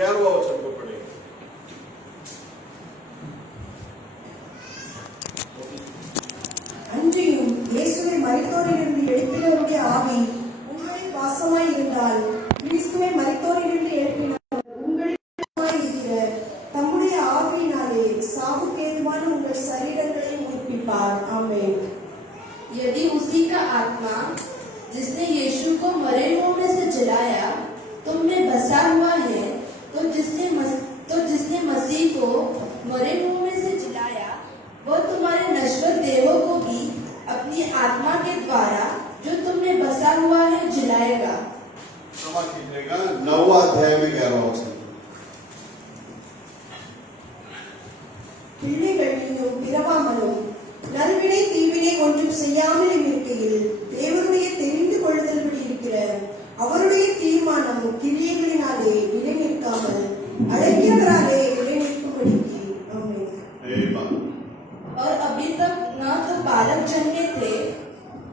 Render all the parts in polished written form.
11वां वचन को पढ़ेंगे। அன்றியும் இயேசுவை மரித்தோரிலிருந்து எழுப்பினவருடைய ஆவி உங்களில் வாசமாய் இருந்தால் கிறிஸ்துவை மரித்தோரிலிருந்து எழுப்பினவர் உங்களில் வாசமாய் இருக்கிற தம்முடைய ஆவியினாலே சாவுக்கேதுவான உங்கள் சரீரங்களை உயிர்ப்பிப்பார். ஆமென். यदि उसी का आत्मा जिसने यीशु को मरे हुओं में से जलाया तुम में बसा हुआ है, तो जिसने मसीह को मरे हुओं में से जलाया वह तुम्हारे नश्वर देहों को भी अपनी आत्मा के द्वारा जो तुम में बसा हुआ है जलाएगा। क्षमा कीजिएगा, 9वां अध्याय में 11वां वचन। பிள்ளைகள் நீங்களும் பிறவாமலும் நல்வினை தீவினை ஒன்றும் செய்யாமலும் இருக்கையில் தேவனுடைய தெரிந்து கொள்ளுதல்படி இருக்கிற அவருடைய தீர்மானம் கிரியைகளினாலே நிலைநிற்காமல் அழைக்கிறவராலே நிலைநிற்கும்படிக்கு. ஆமென். और अभी तक न तो बालक जन्मे थे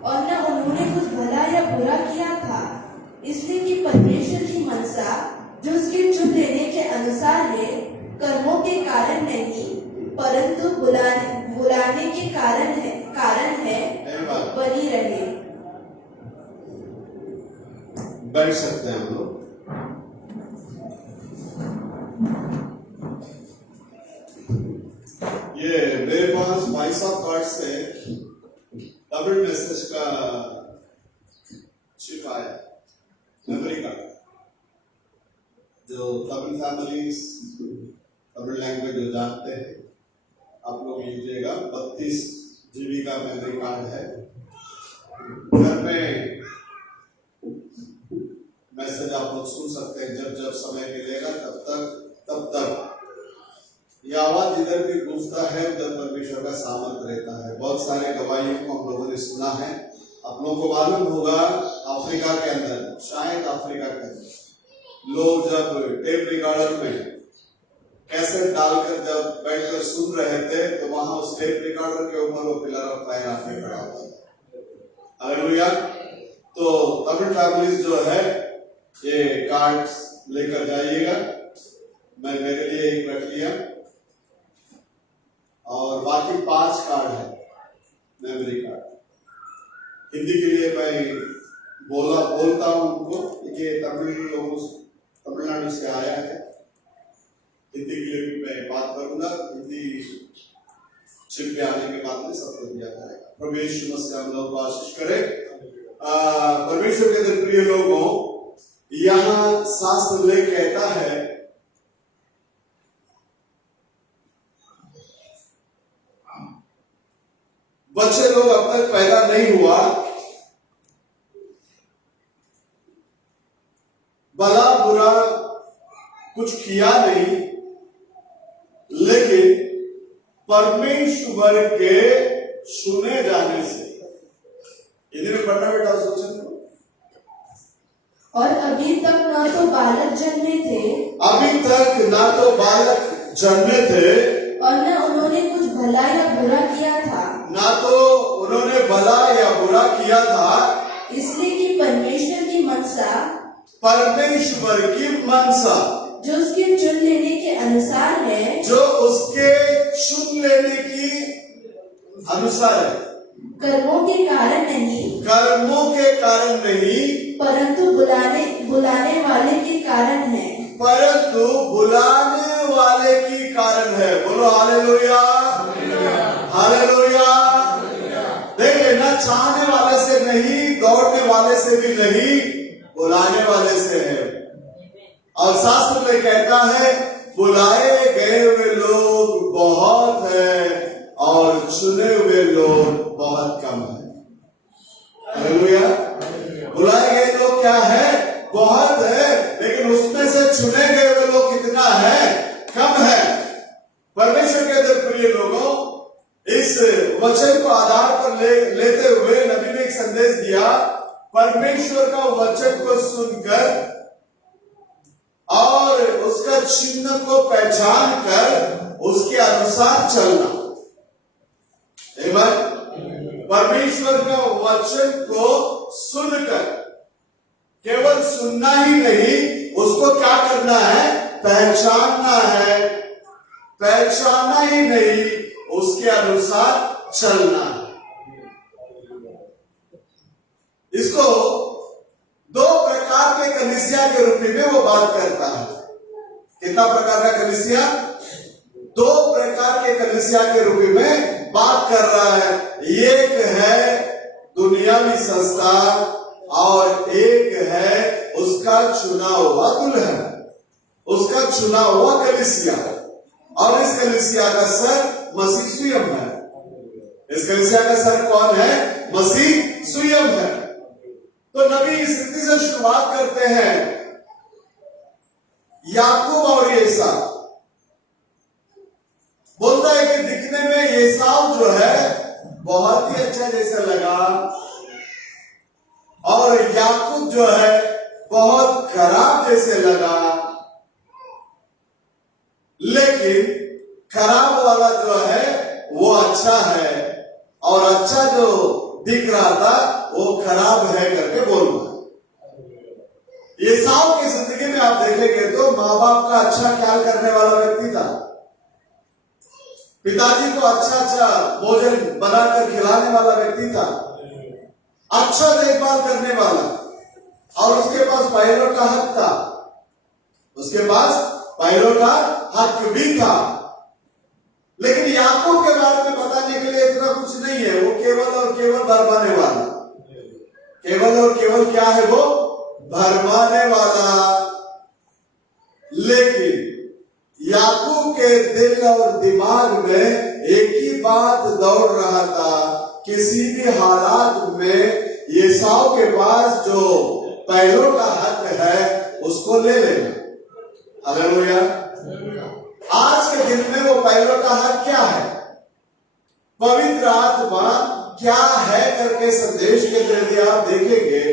और न उन्होंने कुछ भला या बुरा किया था, इसलिए कि परमेश्वर की मनसा जो उसके चुन लेने के अनुसार है, कर्मों के कारण नहीं परंतु बुलाने के कारण है बनी रहे। बैठ सकते हैं हम लोग। ये मेरे पास वाइसअप कार्ड से तमिल मैसेज का चिप आया, मेमोरी कार्ड, जो तमिल फैमिलीज तमिल लैंग्वेज जो जानते हैं आप लोग लीजिएगा। 32 GB का मेमोरी कार्ड है। घर में मैसेज आप लोग सुन सकते हैं, जब जब समय मिलेगा तब तक ये आवाज इधर भी गूंजता है, उधर परमेश्वर का सामर्थ रहता है। बहुत सारे गवाहियों को हम लोगों ने सुना है। आप लोगों को मालूम होगा अफ्रीका के अंदर, शायद अफ्रीका के अंदर लोग जब टेप रिकॉर्डर में कैसेट डालकर जब बैठकर सुन रहे थे तो वहां उस टेप रिकॉर्डर के ऊपर वो पिलर ऑफ फायर आके खड़ा हुआ था। हालेलुया। तो तमिल फैमिलीज जो है ये कार्ड लेकर जाइएगा। मैं मेरे लिए एक रख लिया और बाकी 5 कार्ड है मेमोरी कार्ड। हिंदी के लिए मैं बोलता हूं उनको, ये तमिलनाडु से आया है। हिंदी के लिए भी मैं बात करूंगा। हिंदी चिप पे आने के बाद में सबको दिया जाएगा। परमेश्वर मसीह हम लोग को आशीष करे। परमेश्वर के प्रिय लोगों, यहाँ शास्त्र ले कहता है बच्चे लोग अब तक पैदा नहीं हुआ, भला बुरा कुछ किया नहीं, लेकिन परमेश्वर के सुने जाने से इधर पढ़ना बेटा सोचो। और अभी तक न तो बालक जन्मे थे, अभी तक ना तो बालक जन्मे थे और न उन्होंने कुछ भला या बुरा किया था, ना तो उन्होंने भला या बुरा किया था, इसलिए कि परमेश्वर की मनसा जो उसके चुन लेने के अनुसार है, जो उसके चुन लेने की अनुसार है, कर्मों के कारण नहीं परंतु बुलाने वाले के कारण है। बोलो हालेलुया, हालेलुया। देख लेना, चाहने वाले से नहीं, दौड़ने वाले से भी नहीं, बुलाने वाले से है। और शास्त्र में कहता है बुलाए गए हुए लोग बहुत है और चुने हुए लोग बहुत कम है। हालेलुया। बुलाए गए लोग क्या है? बहुत है, लेकिन उसमें से चुने गए हुए लोग कितना है? कम है। परमेश्वर के प्रिय लोगों, इस वचन को आधार पर लेते हुए नबी ने एक संदेश दिया। परमेश्वर का वचन को सुनकर और उसका चिन्ह को पहचान कर उसके अनुसार चलना। परमेश्वर का वचन को सुनकर, केवल सुनना ही नहीं, उसको क्या करना है? पहचानना है, पहचानना ही नहीं, उसके अनुसार चलना है। इसको दो प्रकार के कलीसिया के रूप में वो बात करता है। कितना प्रकार का कलीसिया? दो प्रकार के कलीसिया के रूप में बात कर रहा है। एक है दुनियावी संस्था और एक है उसका चुना हुआ दुल्हन, उसका चुना हुआ कलीसिया। और इस कलीसिया का सर मसीह स्वयं है। इस कलीसिया का सर कौन है? मसीह स्वयं है। तो नबी इस रीति से शुरुआत करते हैं, याकूब और एसाव। बोलता है कि दिखने में एसाव जो है बहुत ही अच्छा जैसा लगा और याकूब जो है बहुत खराब जैसे लगा, लेकिन खराब वाला जो है वो अच्छा है और अच्छा जो दिख रहा था वो खराब है करके बोलना। एसाव की जिंदगी में आप देखेंगे तो माँ बाप का अच्छा ख्याल करने वाला व्यक्ति था, पिताजी को अच्छा अच्छा भोजन बनाकर खिलाने वाला व्यक्ति था, अच्छा देखभाल करने वाला, और उसके पास पैरों का हक था, उसके पास पैरों का हक भी था। लेकिन याकूब के बारे में बताने के लिए इतना कुछ नहीं है। वो केवल और केवल भरमाने वाला, केवल और केवल क्या है? वो भरमाने वाला। लेकिन याकूब के दिल और दिमाग में एक ही बात दौड़ रहा था, किसी भी हालात में एसाव के पास जो पैरों का हक है उसको ले लेना। हालेलुया। आज के दिन में वो पैरों का हक क्या है? पवित्र आत्मा क्या है करके संदेश के जरिए आप देखेंगे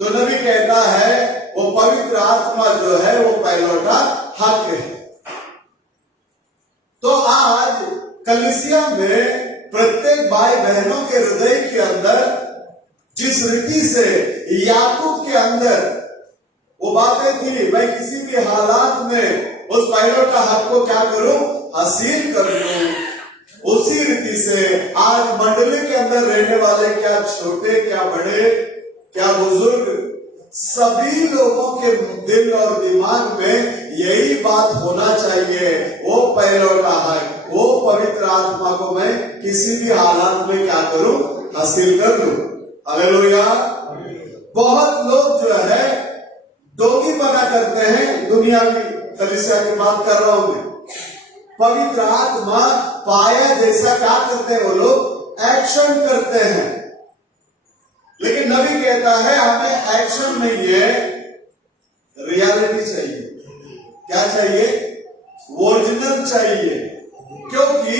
तो नबी कहता है वो पवित्र आत्मा जो है वो पैरों का हक है। तो आज कलीसिया में प्रत्येक भाई बहनों के हृदय के अंदर जिस रीति से याकूब के अंदर वो बातें थी, मैं किसी भी हालात में उस पैरों का हक को क्या करूं? हासिल कर लूं, उसी रीति से आज मंडली के अंदर रहने वाले, क्या छोटे क्या बड़े क्या बुजुर्ग, सभी लोगों के दिल और दिमाग में यही बात होना चाहिए, वो पैरों का हक, वो पवित्र आत्मा को मैं किसी भी हालात में क्या करूं? हासिल कर लूं। हालेलुया। बहुत लोग जो है डोंगी बना करते हैं, दुनियावी कलीसिया की बात कर रहा हूं मैं। पवित्र आत्मा पाया जैसा क्या करते हैं वो लोग? एक्शन करते हैं। लेकिन नबी कहता है हमें एक्शन नहीं है, रियलिटी चाहिए। क्या चाहिए? ओरिजिनल चाहिए, क्योंकि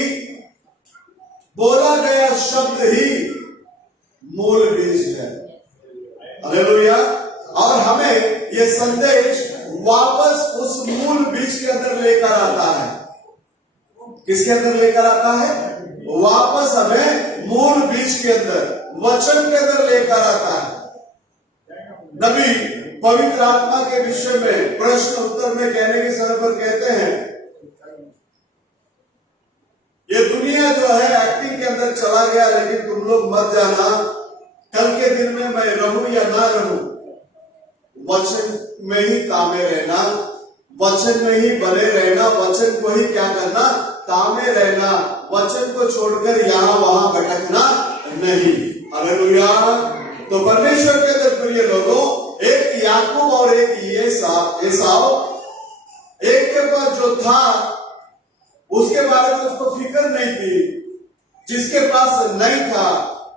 बोला गया शब्द ही मूल बीज है। हालेलुया। और हमें ये संदेश वापस उस मूल बीज के अंदर लेकर आता है। किसके अंदर लेकर आता है? वापस हमें मूल बीज के अंदर, वचन के अंदर लेकर आता है। नबी पवित्र आत्मा के विषय में प्रश्न उत्तर में कहने के समय पर कहते हैं ये दुनिया जो है एक्टिंग के अंदर चला गया, लेकिन तुम लोग मत जाना, कल के दिन में मैं रहूं या ना रहूं, वचन में ही तामे रहना, वचन में ही बने रहना, वचन को ही क्या करना? तामे रहना, वचन को छोड़कर यहां वहां भटकना नहीं। हालेलुया। तो परमेश्वर के अंदर प्रिय लोगों, एक याकूब और एक एसाव, एक के पास जो था उसके बारे में उसको फिक्र नहीं थी, जिसके पास नहीं था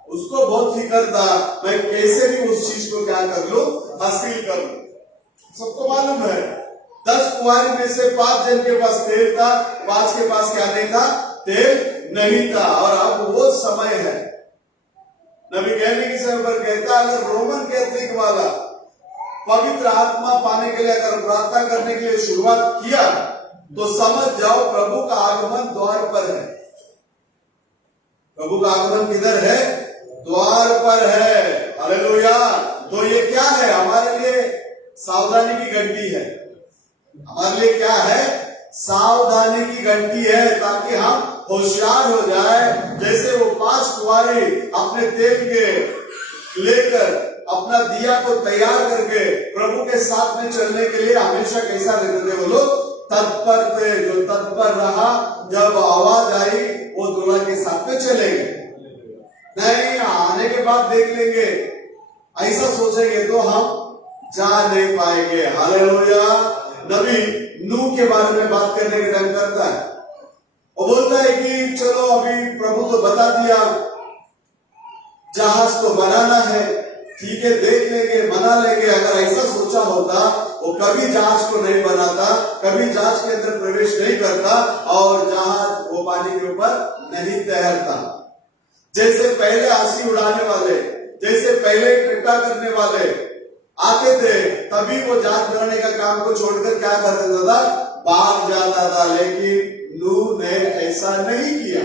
उसको बहुत फिक्र था, मैं कैसे भी उस चीज को क्या कर लूं? हासिल कर लूं। सबको मालूम है 10 कुंवारी में से 5 जन के पास तेल था, 5 के पास क्या नहीं था? तेल नहीं था। और अब वो समय है, नबी कहने के समय पर कहता अगर रोमन कैथोलिक वाला पवित्र आत्मा पाने के लिए अगर प्रार्थना करने के लिए शुरुआत किया तो समझ जाओ प्रभु का आगमन द्वार पर है। प्रभु का आगमन किधर है? द्वार पर है। हालेलुया। तो ये क्या है? हमारे लिए सावधानी की घंटी है। हमारे लिए क्या है? सावधानी की घंटी है, ताकि हम होशियार हो जाए। जैसे वो 5 कुंवारी अपने तेल के लेकर अपना दिया को तैयार करके प्रभु के साथ में चलने के लिए हमेशा कैसा रहते थे? वो लोग तत्पर थे। जो तत्पर रहा, जब आवाज आई वो दूल्हा के साथ में चले गए। नहीं, आने के बाद देख लेंगे, ऐसा सोचेंगे तो हम जा नहीं पाएंगे। हालेलुया। नबी नूह के बारे में बात करने के ढंग करता है। वो बोलता है कि चलो अभी प्रभु तो बता दिया, जहाज को बनाना है, ठीक है, देख लेंगे, बना लेंगे। अगर ऐसा सोचा होता वो कभी जहाज को नहीं बनाता, कभी जहाज के अंदर प्रवेश नहीं करता और जहाज वो पानी के ऊपर नहीं तैरता। जैसे पहले आंसी उड़ाने वाले, जैसे पहले इकट्ठा करने वाले आते थे, तभी वो जहाज बनाने का काम को छोड़कर क्या कर देता था? भाग जाता था। लेकिन नूह ने ऐसा नहीं किया।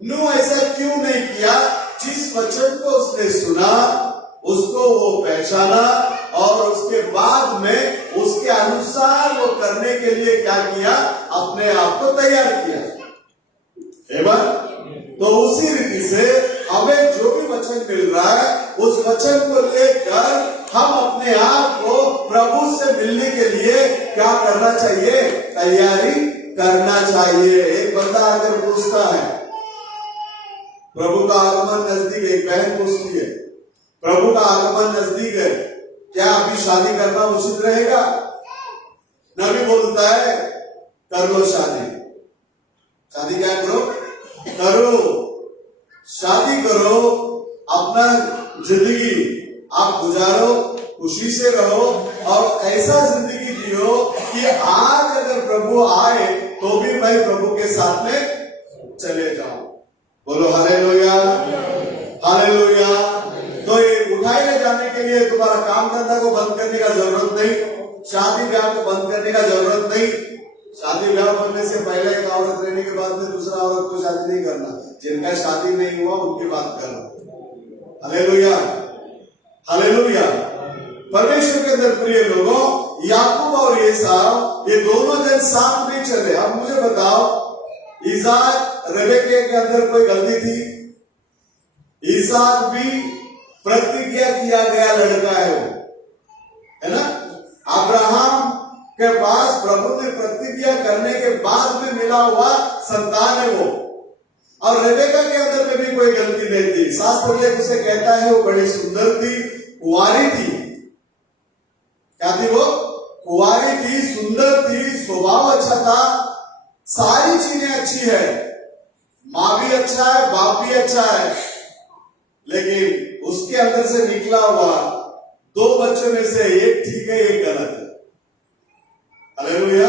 नूह ऐसा क्यों नहीं किया? जिस वचन को उसने सुना उसको वो पहचाना और उसके बाद में उसके अनुसार वो करने के लिए क्या किया? अपने आप को तैयार किया। तो उसी रीति से हमें जो भी वचन मिल रहा है, उस वचन को लेकर हम अपने आप को प्रभु से मिलने के लिए क्या करना चाहिए? तैयारी करना चाहिए। एक बंदा अगर पूछता है, प्रभु का आगमन नजदीक है, एक बहन पूछती है, प्रभु का आगमन नजदीक है, क्या अभी शादी करना उचित रहेगा? नबी बोलता है, कर लो शादी। शादी क्या करो? करो, शादी करो, अपना जिंदगी आप गुजारो, खुशी से रहो और ऐसा जिंदगी जियो कि आज अगर प्रभु आए तो भी मैं प्रभु के साथ में चले जाऊं। बोलो हालेलुया, हालेलुया। तो ये उठाए ले जाने के लिए तुम्हारा काम धंधा को बंद करने का जरूरत नहीं, शादी ब्याह को बंद करने का जरूरत नहीं। शादी ब्याह बनने से पहले एक औरत रहने के बाद में दूसरा औरत को शादी नहीं करना। जिनका शादी नहीं हुआ उनकी बात करना। Hallelujah, hallelujah. परमेश्वर के अंदर प्रिय लोगों, याकूब और एसाव ये दोनों जन साथ में चले। अब मुझे बताओ, इसहाक रेबेका के अंदर कोई गलती थी? इसहाक भी प्रतिज्ञा किया गया लड़का है, वो है ना। अब्राहम के पास प्रभु ने प्रतिज्ञा करने के बाद में मिला हुआ संतान है वो। और रेबेका के अंदर में भी कोई गलती नहीं थी। शास्त्र लेख उसे कहता है वो बड़ी सुंदर थी, कुंवारी थी। क्या थी वो? कुंवारी थी, सुंदर थी, स्वभाव अच्छा था, सारी चीजें अच्छी है, माँ भी अच्छा है, बाप भी अच्छा है। लेकिन उसके अंदर से निकला हुआ 2 बच्चों में से एक ठीक है, एक गलत है। हालेलुया।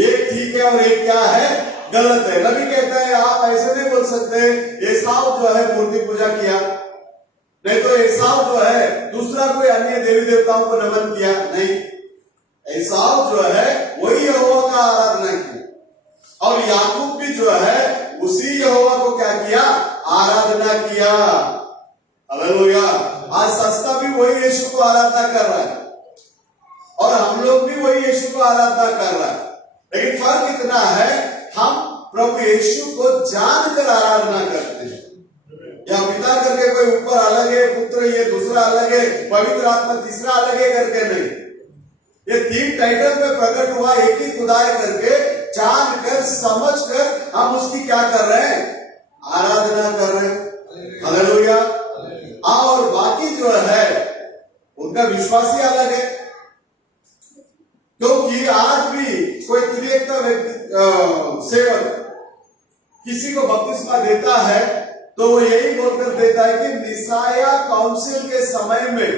एक ठीक है और एक क्या है? गलत है। नबी कहता है आप ऐसे नहीं बोल सकते एसाव जो है मूर्ति पूजा किया, नहीं तो एसाव जो है दूसरा कोई अन्य देवी देवताओं को नमन किया। नहीं, एसाव जो है वही यहोवा का आराधना किया और याकूब भी जो है उसी यहोवा को क्या किया? आराधना किया। हालेलुया। आज सस्ता भी वही यीशु को आराधना कर रहा है और हम लोग भी वही यीशु को आराधना कर रहा है। लेकिन फर्क इतना है, हम प्रभु यीशु को जानकर आराधना करते हैं। या पिता करके कोई ऊपर अलग है, पुत्र ये दूसरा अलग है, पवित्र आत्मा तीसरा अलग है करके नहीं। ये 3 टाइटल में प्रकट हुआ एक ही खुदाई करके, जानकर समझकर हम उसकी क्या कर रहे हैं? आराधना कर रहे हैं। हालेलुया। और बाकी जो है उनका विश्वास ही अलग है। क्योंकि आज भी कोई त्रिएकता सेवक किसी को बपतिस्मा देता है तो वो यही बोलकर देता है कि निसाया काउंसिल के समय में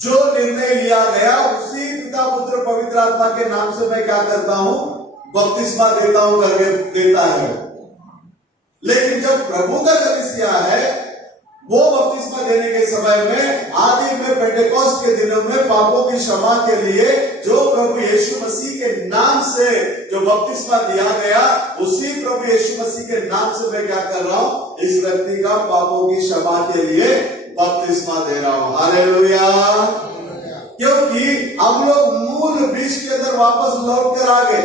जो निर्णय लिया गया उसी पिता पुत्र पवित्र आत्मा के नाम से मैं क्या करता हूं? बपतिस्मा देता हूं करके देता है। लेकिन जब प्रभु का कलीसिया है वो बपतिस्मा देने के समय में आदि में पेंटेकोस्ट के दिनों में पापों की क्षमा के लिए जो प्रभु यीशु मसीह के नाम से जो बपतिस्मा दिया गया, उसी प्रभु यीशु मसीह के नाम से मैं क्या कर रहा हूं? इस व्यक्ति का पापों की क्षमा के लिए बपतिस्मा दे रहा हूं। हालेलुया, क्योंकि हम लोग मूल बीज के अंदर वापस लौट कर आ गए।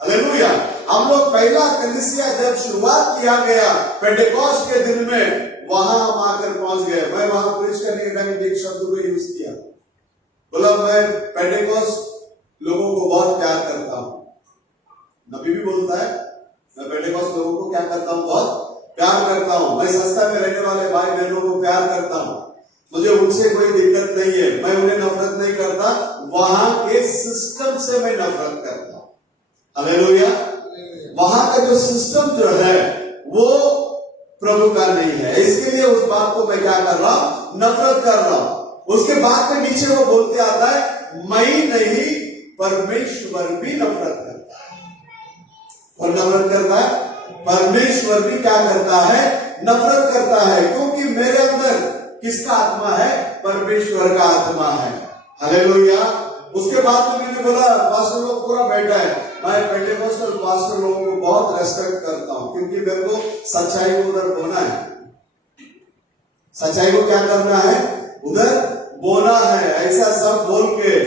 हालेलुया। हम लोग पहला कलीसिया जब शुरुआत किया गया पेंटेकोस्ट के दिन में, वहां हम आकर पहुंच गए। मैं वहां प्रीच करने के टाइम एक शब्द को यूज किया, बोला मैं पेंटेकोस्ट लोगों को बहुत प्यार करता हूं। नबी भी बोलता है मैं पेंटेकोस्ट लोगों को क्या करता हूं, बहुत प्यार करता हूं। मैं संस्था में रहने वाले भाई बहनों को प्यार करता हूं, मुझे उनसे कोई दिक्कत नहीं है, मैं उन्हें नफरत नहीं करता, वहां के सिस्टम से मैं नफरत करता हूं। हालेलुया। वहां का जो सिस्टम जो है वो प्रभु का नहीं है, इसके लिए उस बात को मैं क्या कर रहा हूं, नफरत कर रहा हूं। उसके बाद में नीचे वो बोलते आता है मैं नहीं परमेश्वर भी नफरत करता है। और नफरत करता है, परमेश्वर भी क्या करता है, नफरत करता है, क्योंकि मेरे अंदर किसका आत्मा है, परमेश्वर का आत्मा है। हालेलुया। उसके बाद में मैंने बोला पास्टर लोग पूरा बैठा है, मैं पेंटेकोस्टल पास्टर लोगों को बहुत रेस्पेक्ट करता हूं, क्योंकि मेरे को सच्चाई को उधर बोना है। सच्चाई को क्या करना है, उधर बोना है। ऐसा सब बोल के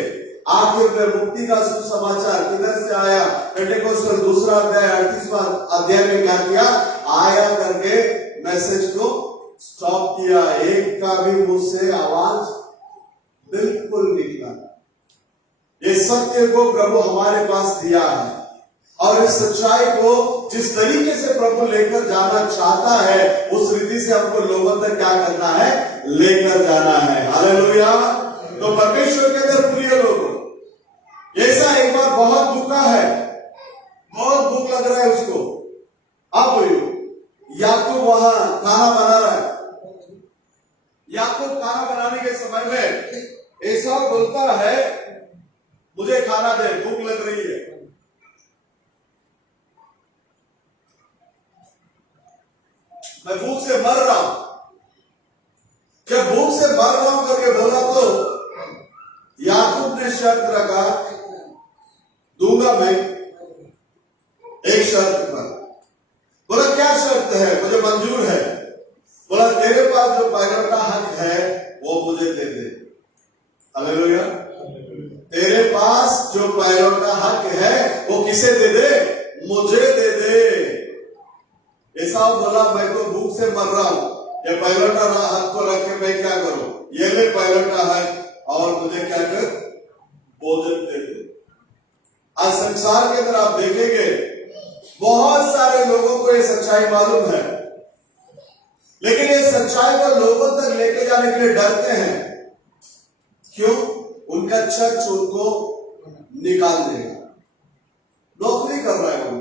आखिर में मुक्ति का सुसमाचार किधर से आया, पेंटेकोस्टल दूसरा अध्याय 38वां अध्याय में क्या किया, आया करके मैसेज को स्टॉप किया। एक का भी मुंह से आवाज बिल्कुल निकला। ये सत्य को प्रभु हमारे पास दिया है, और इस सच्चाई को जिस तरीके से प्रभु लेकर जाना चाहता है उस रीति से हमको लोगों तक क्या करना है, लेकर जाना है। हालेलुया। तो परमेश्वर के अंदर प्रिय लोगों, ऐसा एक बार बहुत भूखा है, बहुत भूख लग रहा है उसको। अब याकूब वहां खाना बना रहा है। याकूब खाना बनाने के समय में ऐसा बोलता है मुझे खाना दे, भूख लग रही है। मैं भूख से मर रहा हूं। जब भूख से मर रहा हूं करके बोला तो याकूब ने शर्त रखा, दूंगा मैं एक शर्त पर। बोला क्या शर्त है, मुझे मंजूर है। बोला तेरे पास जो पैदा का हक है वो मुझे दे दे। हालेलुया। तेरे पास जो पैदा का हक है वो किसे दे दे, मुझे दे दे। ऐसा बोला मैं तो भूख से मर रहा हूं, ये पायलट का हक को रख के मैं क्या करूं, ये ले पायलट का हक और मुझे क्या कर, भोजन दे दे। आज संसार के अंदर आप देखेंगे बहुत सारे लोगों को ये सच्चाई मालूम है, लेकिन ये सच्चाई को लोगों तक लेके जाने के लिए डरते हैं। क्यों? उनका चर्च उनको निकाल देगा। नौकरी कर रहा है वो,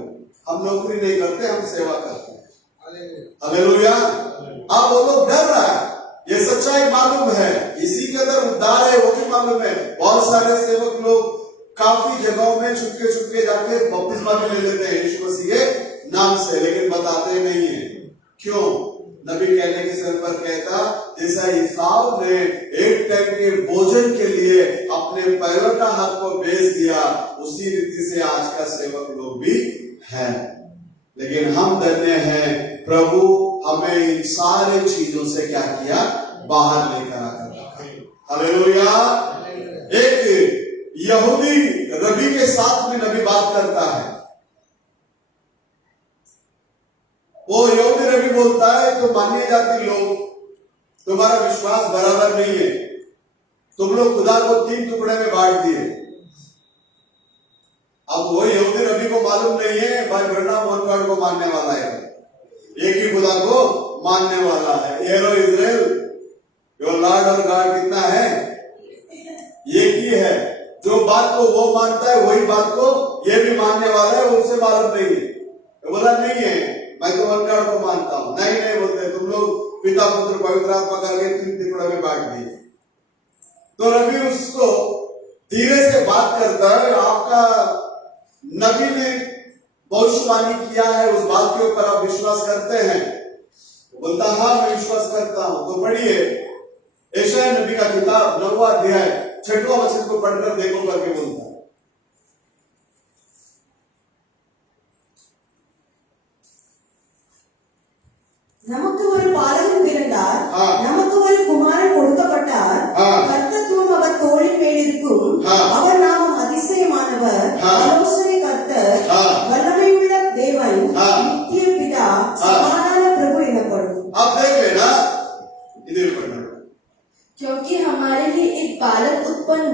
हम नौकरी नहीं करते, हम सेवा करते हैं। हालेलुया। अब वो लोग डर रहा है, ये सच्चाई मालूम है, इसी के अंदर उद्धार है वो भी मालूम है। बहुत सारे सेवक लोग काफी जगहों में छुपके छुपके जाके बपतिस्मा भी ले लेते हैं यीशु मसीह के नाम से, लेकिन बताते नहीं है। क्यों? नबी कहने के समय पर कहता जैसा ईसाव ने एक टाइम के भोजन के लिए अपने पैरों का हक को बेच दिया, उसी रीति से आज का सेवक लोग भी है। लेकिन हम धन्य हैं, प्रभु हमें इन सारे चीजों से क्या किया, बाहर लेकर आकर। हालेलुया। एक यहूदी रबी के साथ में नबी बात करता है। वो यहूदी रबी बोलता है तो मान्य जाति लोग, तुम्हारा विश्वास बराबर नहीं है, तुम लोग खुदा को 3 टुकड़े में बांट दिए। अब वो यहूदी रबी को मालूम नहीं है भाई ब्रह्म मोहनगढ़ को मानने वाला है, एक ही खुदा को मानने वाला है। हेरो इजराइल, योर लॉर्ड और गॉड कितना है, एक ही है। जो बात को वो मानता है वही बात को ये भी मानने वाला है, उससे मालूम नहीं है। तो बोला नहीं है, मैं तो मोहनगढ़ को मानता हूं। नहीं नहीं बोलते, तुम लोग पिता पुत्र पवित्र आत्मा करके 3 टुकड़े में बांट दिए। तो रबी उसको धीरे से बात करता है, आपका नबी ने भविष्यवाणी किया है, उस बात के ऊपर आप विश्वास करते हैं? बोलता हाँ मैं विश्वास करता हूं। तो पढ़िए यशायाह नबी का किताब 9वां अध्याय 6वां वचन को पढ़कर देखो करके बोलता है। நமக்கு ஒரு பாலகன் பிறந்தார், ஆ. நமக்கு ஒரு குமாரன் கொடுக்கப்பட்டார், ஆ. கர்த்தத்துவம் அவர் தோளின்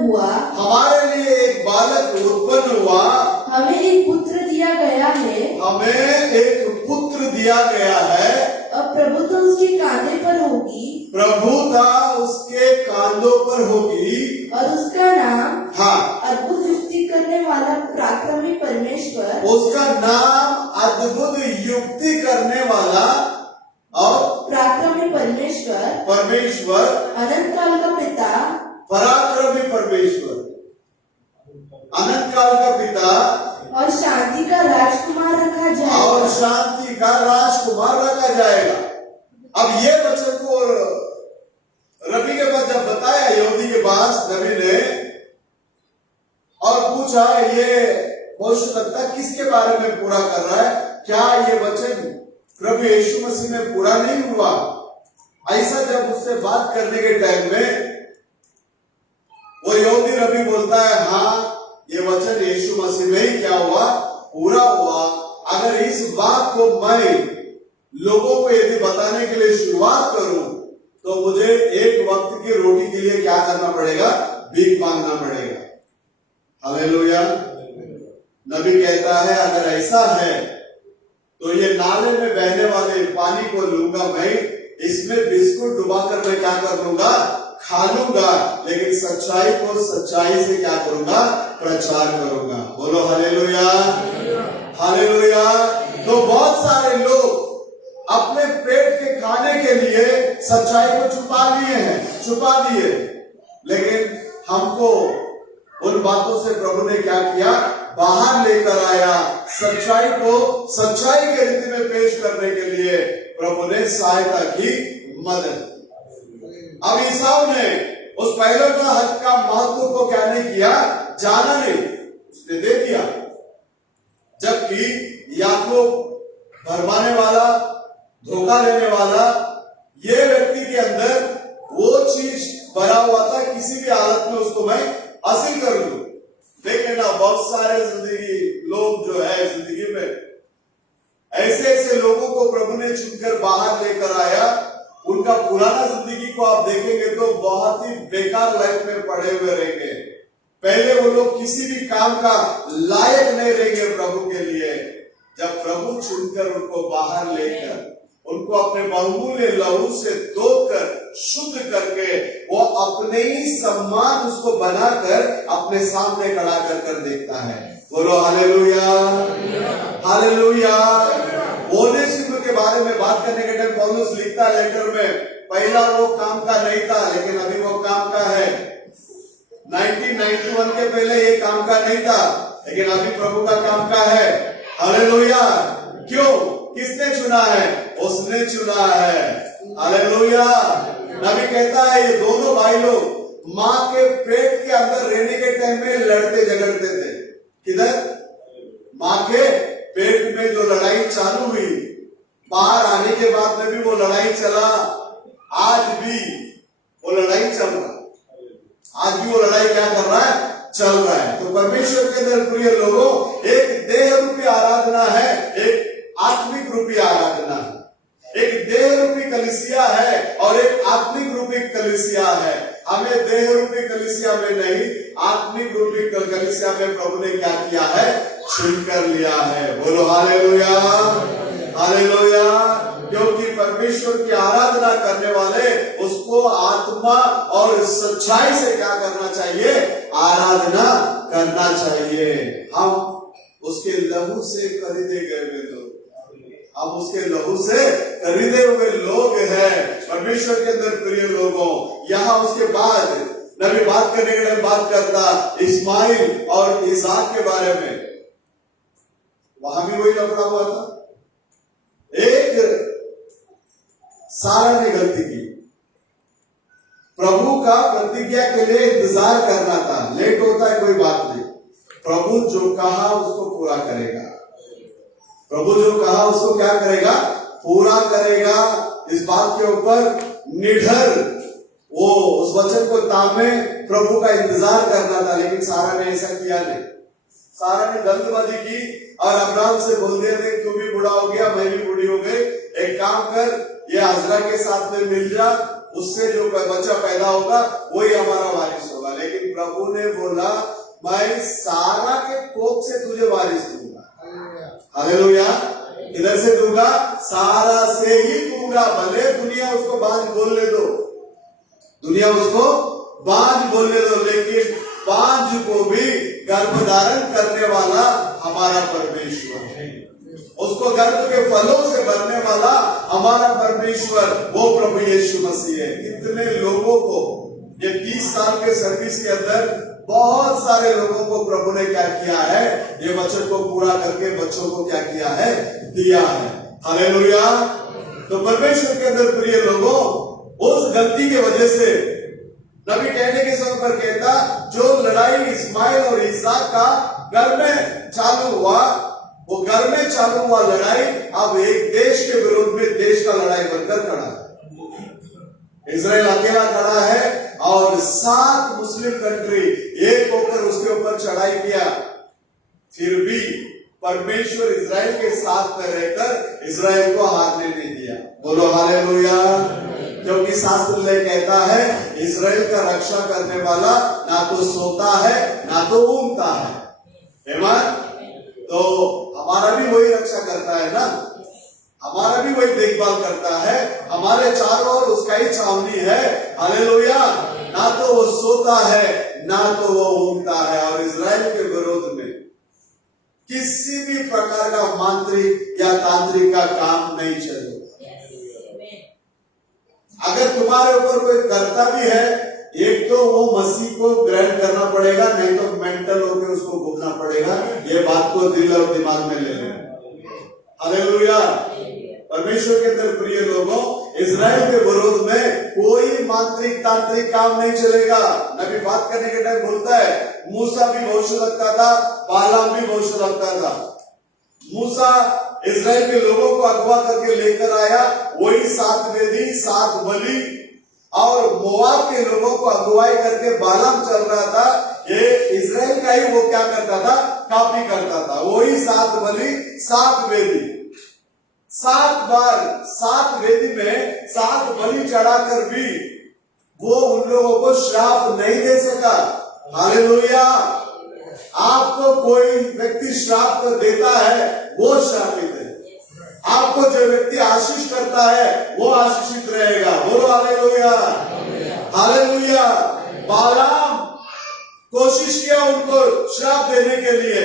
हुआ, हमारे लिए एक बालक उत्पन्न हुआ, हमें एक पुत्र दिया गया है, हमें एक पुत्र दिया गया है, और प्रभुत्व उसके कांधे पर होगी, प्रभुता उसके कांधों पर होगी, और उसका नाम हाँ, अद्भुत युक्ति करने वाला पराक्रमी परमेश्वर, उसका नाम अद्भुत युक्ति करने वाला और पराक्रमी परमेश्वर, परमेश्वर, अनंत काल का पिता, पराक्रमी परमेश्वर, अनंत काल का पिता और शांति का राजकुमार रखा और जाएगा। शांति का राजकुमार रखा जाएगा। अब ये वचन को रवि के पास जब बताया यहूदी के पास नबी ने और पूछा ये भविष्यवक्ता किसके बारे में पूरा कर रहा है, क्या ये वचन प्रभु यीशु मसीह में पूरा नहीं हुआ? ऐसा जब उससे बात करने के टाइम में वो यहूदी रबी बोलता है हाँ ये वचन यीशु मसीह में ही क्या हुआ, पूरा हुआ। अगर इस बात को मैं लोगों को यदि बताने के लिए शुरुआत करूं तो मुझे एक वक्त की रोटी के लिए क्या करना पड़ेगा, भीख मांगना पड़ेगा। हालेलुया। नबी कहता है अगर ऐसा है तो ये नाले में बहने वाले पानी को लूंगा मैं, इसमें बिस्कुट डुबाकर मैं क्या कर लूंगा, खा लूंगा, लेकिन सच्चाई को सच्चाई से क्या करूंगा, प्रचार करूंगा। बोलो हालेलुया, हालेलुया। तो बहुत सारे लोग अपने पेट के खाने के लिए सच्चाई को छुपा दिए, लेकिन हमको उन बातों से प्रभु ने क्या किया, बाहर लेकर आया। सच्चाई को सच्चाई के रीति में पेश करने के लिए प्रभु ने सहायता की, मदद। अब ईसाऊ ने उस पहले का हक का महत्व को क्या नहीं किया, जाना नहीं, उसने दे दिया। जबकि याकूब भरमाने वाला, धोखा देने वाला, ये व्यक्ति के अंदर वो चीज भरा हुआ था, किसी भी हालत में उसको मैं हासिल कर लूं। देख लेना बहुत सारे जिंदगी लोग जो है जिंदगी में ऐसे लोगों को प्रभु ने चुनकर बाहर लेकर आया। उनका पुराना जिंदगी को आप देखेंगे तो बहुत ही बेकार लाइफ में पड़े हुए रहेंगे। पहले वो लोग किसी भी काम का लायक नहीं रहेंगे प्रभु के लिए। जब प्रभु चुनकर उनको बाहर लेकर उनको अपने बहुमूल्य लहू से धोकर शुद्ध करके वो अपने ही सम्मान उसको बनाकर अपने सामने खड़ा कर देखता है। बोलो हालेलुया, हालेलुया। ओनेसिमुस के बारे में बात करने के टाइम पौलुस लिखता है लेटर में, पहला वो काम का नहीं था लेकिन अभी वो काम का है। 1991 के पहले ये काम का नहीं था लेकिन अभी प्रभु का काम का है। हालेलुया। क्यों? किसने चुना है? उसने चुना है। हालेलुया। नबी कहता है ये दोनों भाई लोग माँ के पेट के अंदर रहने के टाइम में लड़ते झगड़ते थे। किधर? माँ के पेट में जो लड़ाई चालू हुई, बाहर आने के बाद में भी वो लड़ाई चला। आज भी वो लड़ाई चल रहा है, आज भी वो लड़ाई क्या कर रहा है, चल रहा है। तो परमेश्वर के अंदर प्रिय लोगों, एक देह रूपी आराधना है, एक आत्मिक रूपी आराधना है। एक देह रूपी कलीसिया है और एक आत्मिक रूपी कलीसिया है। हमें देह रूपी कलीसिया में नहीं, आत्मिक रूपी कलीसिया में प्रभु ने क्या किया है, चुन कर लिया है। बोलो हालेलुया, हालेलुया। क्योंकि परमेश्वर की आराधना करने वाले उसको आत्मा और सच्चाई से क्या करना चाहिए, आराधना करना चाहिए। हम उसके लहू से खरीदे गए लोग, हम उसके लहू से खरीदे हुए लोग हैं परमेश्वर के अंदर प्रिय लोगों। यहाँ उसके बाद नबी बात करने के लिए बात करता इस्माइल और इसहाक के बारे में। वहां भी वही लफड़ा हुआ था। एक सारा ने गलती की, प्रभु का प्रतिज्ञा के लिए इंतजार करना था। लेट होता है कोई बात नहीं, प्रभु जो कहा उसको पूरा करेगा। प्रभु जो कहा उसको क्या करेगा, पूरा करेगा। इस बात के ऊपर निडर वो उस वचन को तामे प्रभु का इंतजार करना था, लेकिन सारा ने ऐसा किया नहीं। सारा ने जल्दबाजी की और अब्राहम से बोल दिया थे तू भी बूढ़ा हो गया, मैं भी बूढ़ी हो गई, एक काम कर, ये हजरा के साथ में मिल जा, उससे जो बच्चा पैदा होगा वही हमारा वारिस होगा। लेकिन प्रभु ने बोला मैं सारा के कोख से तुझे वारिस दूंगा। हालेलुया। इधर से दूंगा, सारा से ही दूंगा। भले दुनिया उसको बांझ बोलने दो, दुनिया उसको बांझ बोलने दो, लेकिन बांझ को भी गर्भधारण करने वाला हमारा परमेश्वर है। उसको गर्भ के फलों से भरने वाला हमारा परमेश्वर वो प्रभु यीशु मसीह है। कितने लोगों को ये 30 साल के सर्विस के अंदर बहुत सारे लोगों को प्रभु ने क्या किया है, ये वचन को पूरा करके बच्चों को क्या किया है, दिया है। हालेलुया। तो परमेश्वर के अंदर प्रिय लोगों, उस गलती की वजह से नबी कहने के समय पर कहता, जो लड़ाई इस्माइल और ईसाक का घर में चालू हुआ, वो घर में चालू हुआ लड़ाई अब एक देश के विरोध में देश का लड़ाई बनकर खड़ा है। इजराइल अकेला खड़ा है और 7 मुस्लिम कंट्री एक होकर उसके ऊपर चढ़ाई किया, फिर भी परमेश्वर इजराइल के साथ में रहकर इजराइल को हारने नहीं दिया। बोलो हालेलुया। क्योंकि शास्त्र में कहता है इजराइल का रक्षा करने वाला ना तो सोता है ना तो ऊँगता है। तो हमारा भी वही रक्षा करता है ना, हमारा भी वही देखभाल करता है, हमारे चारों ओर उसका ही छावनी है। हालेलुया। ना तो वो सोता है ना तो वो ऊँगता है। और इजराइल के विरोध में किसी भी प्रकार का मांत्रिक या तांत्रिक का काम नहीं चलेगा। अगर तुम्हारे ऊपर कोई करता भी है, एक तो वो मसीह को ग्रहण करना पड़ेगा, नहीं तो मेंटल होकर उसको घूमना पड़ेगा। ये बात को दिल और दिमाग में ले लेना। हालेलुया। परमेश्वर के अंदर प्रिय लोगों, इजराइल के विरोध में कोई मांत्रिक तांत्रिक काम नहीं चलेगा। नबी बात करने के टाइम बोलता है मूसा भी भविष्य लगता था, बालाम भी भविष्य लगता था। मूसा इजराइल के लोगों को अगवा करके लेकर आया, वही 7 वेदी 7 बलि, और मोआब के लोगों को अगुवाई करके बालाम चल रहा था। ये इजराइल का ही वो क्या करता था, कॉपी करता था। वही 7 बलि 7 वेदी, 7 बार 7 वेदी में 7 बलि चढ़ाकर भी वो उन लोगों को श्राप नहीं दे सका। हालेलुया। आपको कोई व्यक्ति श्राप कर देता है वो श्रापित है, आपको जो व्यक्ति आशीष करता है वो आशीषित रहेगा। बोलो हालेलुया। हालेलुया। बालाम कोशिश किया उनको श्राप देने के लिए,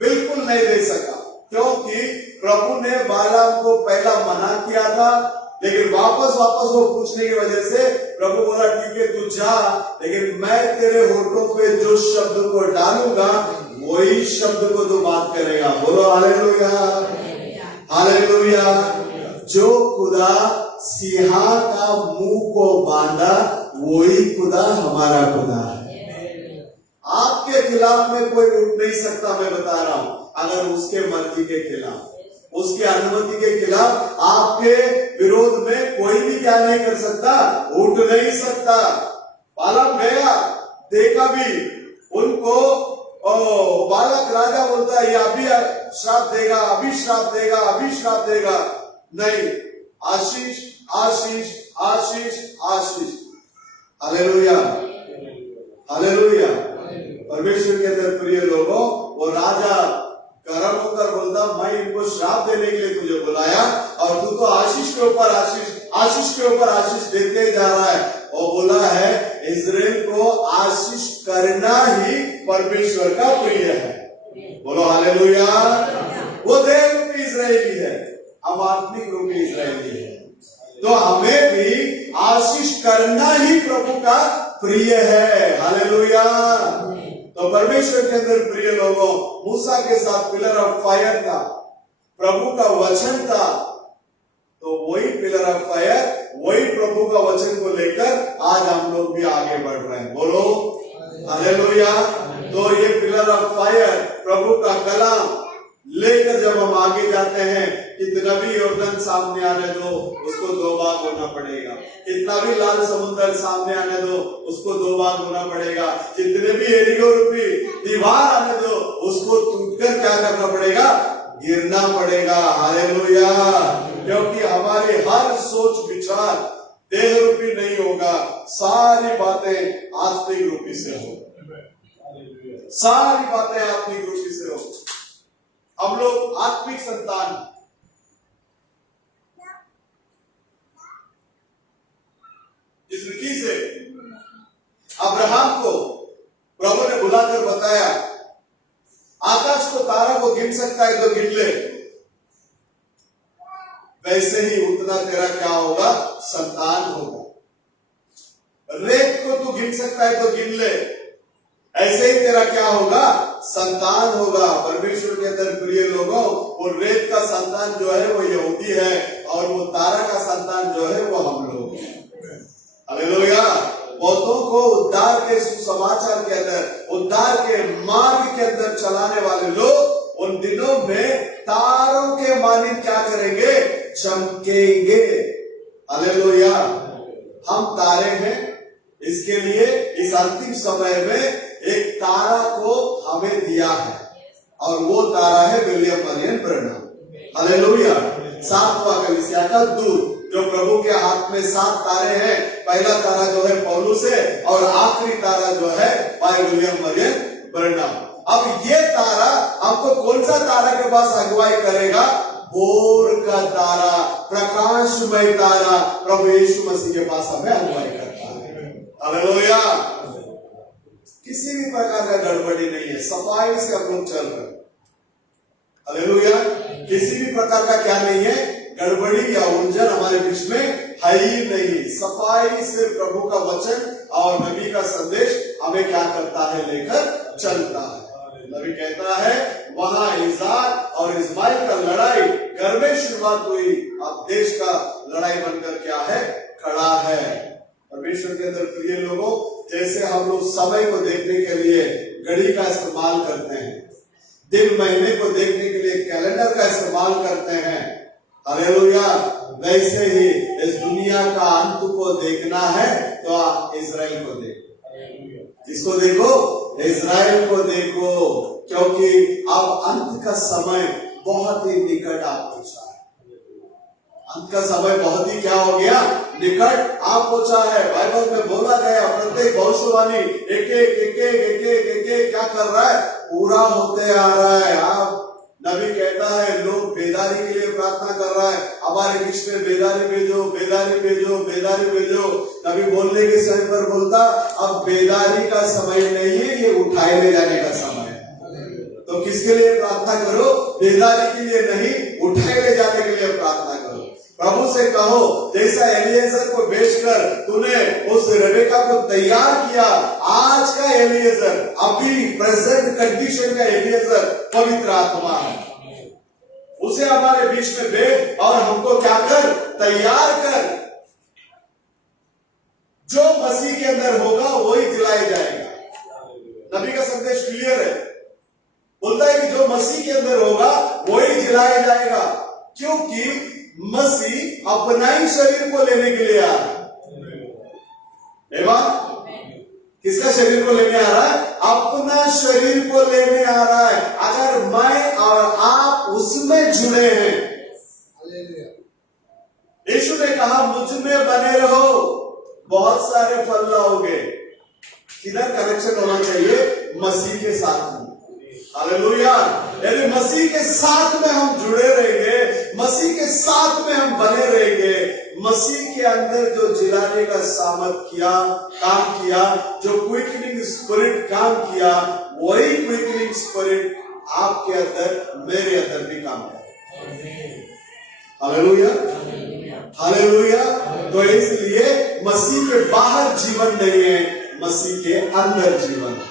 बिल्कुल नहीं दे सका, क्योंकि प्रभु ने बालाम को पहला मना किया था। लेकिन वापस वो पूछने की वजह से प्रभु बोला ठीक है तू जा, लेकिन मैं तेरे होठों पे जो शब्द को डालूंगा वही शब्द को तू बात करेगा। बोलो हालेलुया। हालेलुया। जो खुदा सिंहा का मुंह को बांधा वही खुदा हमारा खुदा है। आपके खिलाफ में कोई उठ नहीं सकता, मैं बता रहा हूं। अगर उसके मर्जी के खिलाफ, उसके अनुमति के खिलाफ आपके विरोध में कोई भी क्या नहीं कर सकता, उठ नहीं सकता। बालाम गया, देखा भी उनको, बालक राजा बोलता है ये अभी श्राप देगा, अभी श्राप देगा, अभी श्राप देगा। नहीं, आशीष आशीष आशीष आशीष। हालेलुया। हालेलुया। परमेश्वर के अंदर प्रिय लोगों, वो राजा गरम होकर बोलता मैं इनको श्राप देने के लिए तुझे बुलाया और तू तो आशीष के ऊपर आशीष, आशीष के ऊपर आशीष देते ही जा रहा है। और बोला है इजराइल को आशीष करना ही परमेश्वर का प्रिय है। बोलो हालेलुया। वो देव रूपी इजरायली है, हम आत्मिक रूपी इजरायली है। तो हमें भी आशीष करना ही प्रभु का प्रिय है। हालेलुया। तो परमेश्वर के अंदर प्रिय लोगों, मूसा के साथ पिलर ऑफ फायर था, प्रभु का वचन था। तो वही पिलर ऑफ फायर, वही प्रभु का वचन को लेकर आज हम लोग भी आगे बढ़ रहे हैं। बोलो हालेलुया। तो ये पिलर ऑफ फायर, प्रभु का कलाम लेकर जब हम आगे जाते हैं, कितना भी यॉर्दन सामने आने दो उसको 2 भाग होना पड़ेगा, कितना भी लाल समुद्र सामने आने दो उसको 2 भाग होना पड़ेगा, जितने भी एरियो रूपी दीवार आने दो उसको टूटकर क्या करना पड़ेगा, गिरना पड़ेगा। हालेलुया। क्योंकि हमारे हर सोच विचार देह रूपी नहीं होगा, सारी बातें आत्मिक रूपी से हो, सारी बातें आत्मिक रूपी से हो। हम लोग आत्मिक संतान। इस रीति से अब्राहम को प्रभु ने बुलाकर बताया, आकाश को तारा को गिन सकता है तो गिन ले, वैसे ही उतना तेरा क्या होगा, संतान होगा। रेत को तू गिन सकता है तो गिन ले, ऐसे ही तेरा क्या होगा, संतान होगा। परमेश्वर के अंदर प्रिय लोगों, वो रेत का संतान जो है वो यहूदी है, और वो तारा का संतान जो है वो हम लोग हैं। हालेलुया। बहुतों को उद्धार के सुसमाचार के अंदर, उद्धार के मार्ग के अंदर चलाने वाले लोग उन दिनों में तारों के मानित क्या करेंगे, चमकेंगे। हालेलुया। हम तारे हैं, इसके लिए इस अंतिम समय में एक तारा को हमें दिया है, और वो तारा है विलियम मरियन ब्रैनम। हालेलुया। 7वां कलीसिया का दूत, जो प्रभु के हाथ में 7 तारे हैं। पहला तारा जो है पौलुस है, और आखिरी तारा जो है भाई विलियम मरियन ब्रैनम। अब ये तारा हमको कौन सा तारा के पास अगुवाई करेगा, भोर का तारा, प्रकाशमय तारा, प्रभु यीशु मसीह के पास हमें अगुवाई करता है। हालेलुया। किसी भी प्रकार का गड़बड़ी नहीं है, सफाई से हम लोग चल रहे हैं। हालेलुया। किसी भी प्रकार का क्या नहीं है, गड़बड़ी या उलझन हमारे बीच में है ही नहीं। सफाई से प्रभु का वचन और नबी का संदेश हमें क्या करता है, लेकर चलता है। नबी कहता है वहां इज़ाक और इस्माइल का लड़ाई घर में शुरुआत हुई, अब देश का लड़ाई बनकर क्या है, खड़ा है। परमेश्वर के अंदर प्रिय लोगों, जैसे हम लोग समय को देखने के लिए घड़ी का इस्तेमाल करते हैं, दिन महीने को देखने के लिए कैलेंडर का इस्तेमाल करते हैं, हालेलुया, वैसे ही इस दुनिया का अंत को देखना है तो आप इजराइल को देखो। किसको देखो, इजराइल को देखो, क्योंकि अब अंत का समय बहुत ही निकट आ पहुंचा है। अंत का समय बहुत ही क्या हो गया, निकट आ पहुंचा है। बाइबल में बोला गया प्रत्येक भविष्यवाणी एक एक क्या कर रहा है, पूरा होते आ रहा है। आप नबी कहता है लोग बेदारी के लिए प्रार्थना कर रहा है, हमारे बीच में बेदारी भेजो, बेदारी भेजो, बेदारी भेजो। नबी बोलने के समय पर बोलता अब बेदारी का समय नहीं है, ये उठाए ले जाने का समय है। तो किसके लिए प्रार्थना करो, बेदारी के लिए नहीं, उठाए ले जाने के लिए प्रार्थना करो। प्रभु से कहो जैसा एलिएजर को भेजकर तूने उस रेबेका को तैयार किया, आज का एलिएजर, अभी प्रेजेंट कंडीशन का एलिएजर पवित्र आत्मा है, उसे हमारे बीच में भेज और हमको क्या कर, तैयार कर। जो मसीह के अंदर होगा वही जिलाया जाएगा। नबी का संदेश क्लियर है, बोलता है कि जो मसीह के अंदर होगा वही जिलाया जाएगा, क्योंकि मसीह अपना ही शरीर को लेने के लिए आ रहा है। किसका शरीर को लेने आ रहा है, अपना शरीर को लेने आ रहा है। अगर मैं और आप उसमें जुड़े हैं, यीशु ने कहा मुझ में बने रहो, बहुत सारे फल लाओगे। किधर कनेक्शन होना चाहिए, मसीह के साथ में। हालेलुया। यदि मसीह के साथ में हम जुड़े रहेंगे, मसीह के साथ में हम बने रहेंगे, मसीह के अंदर जो जिलाने का सामर्थ किया, काम किया, जो क्विकनिंग स्पिरिट काम किया, वही क्विकनिंग स्पिरिट आपके अंदर, मेरे अंदर भी काम करे। Hallelujah, hallelujah. तो इसलिए मसीह के बाहर जीवन नहीं है, मसीह के अंदर जीवन है।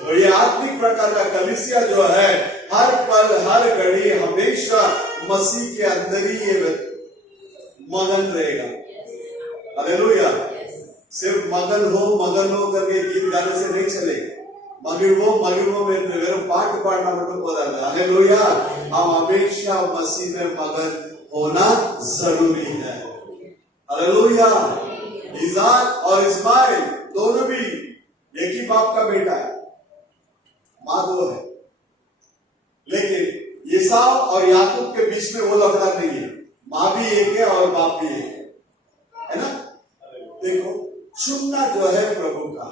तो ये आत्मिक प्रकार का कलीसिया जो है, हर पल हर घड़ी हमेशा मसीह के अंदर ही ये मगन रहेगा। हालेलुया। सिर्फ मगन हो करके गीत गाने से नहीं चलेगा। मगिवो में वेறும் பாட்டு பாடினா மட்டும் போதாது। हालेलुया। हम हमेशा मसीह में मगन होना जरूरी है। हालेलुया। इज़ाक और इस्माइल दोनों भी एक ही बाप का बेटा है, माँ दो है, लेकिन ईसाव और याकूब के बीच में वो लफड़ा नहीं है। माँ भी एक है और बाप भी एक है ना। देखो चुनना जो है प्रभु का।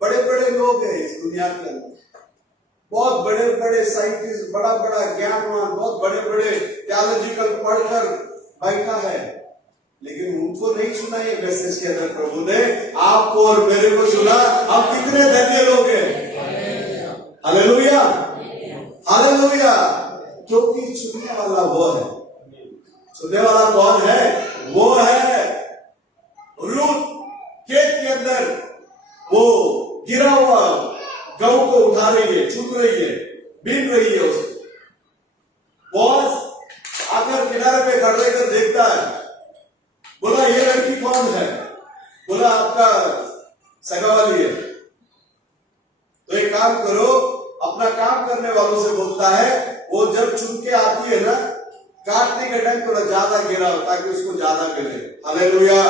बड़े बड़े लोग हैं इस दुनिया के अंदर, बहुत बड़े बड़े साइंटिस्ट, बड़ा बड़ा ज्ञानवान, बहुत बड़े बड़े थियोलॉजिकल पढ़कर बैठा है, लेकिन उनको नहीं सुना ये मैसेज के अंदर प्रभु ने आपको और मेरे को सुना। आप कितने धन्य लोग हैं। Hallelujah, hallelujah. क्योंकि सुनने वाला वो है। सुनने वाला कौन है? वो है रूत खेत के अंदर वो गिरा हुआ गऊ को उठा रही है, चुन रही है, बीन रही है। उसको बॉस आकर किनारे पे खड़े कर देखता है, बोला ये लड़की कौन है? बोला आपका सगा वाली है। तो एक काम करो, अपना काम करने वालों से बोलता है, वो जब चुन के आती है ना, काटने के टाइम थोड़ा ज्यादा गिराओ ताकि उसको ज्यादा मिले। हालेलुया।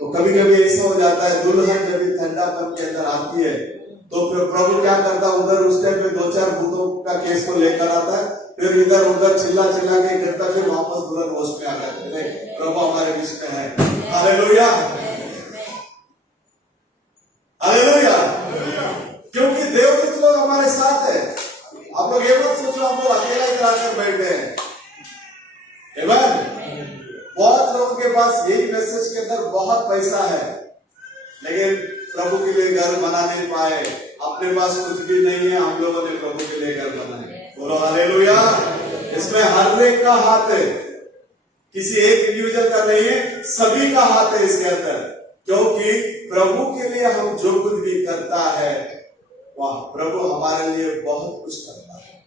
तो कभी कभी ऐसा हो जाता है, दुल्हन जब भी ठंडापन के अंदर आती है तो फिर प्रभु क्या करता है, उधर उस टाइम पे 2-4 भूतों का केस को लेकर आता है, फिर इधर उधर चिल्ला चिल्ला के करता, फिर वापस दुल्हन होश में आ जाते हैं। प्रभु हमारे बीच में है। Hallelujah, hallelujah. क्योंकि देवदूत लोग हमारे साथ है। आप लोग ये मत सोचो हम लोग अकेला ही कराकर बैठ गए। बहुत लोगों के पास यही मैसेज के अंदर बहुत पैसा है, लेकिन प्रभु के लिए घर बना नहीं पाए। अपने पास कुछ भी नहीं है, हम लोगों ने प्रभु के लिए घर बनाए। बोलो हालेलुया। इसमें हर एक का हाथ है, किसी एक इंडिविजुअल का नहीं है, सभी का हाथ है इसके अंदर। क्योंकि प्रभु के लिए हम जो कुछ भी करता है, वह प्रभु हमारे लिए बहुत कुछ करता है,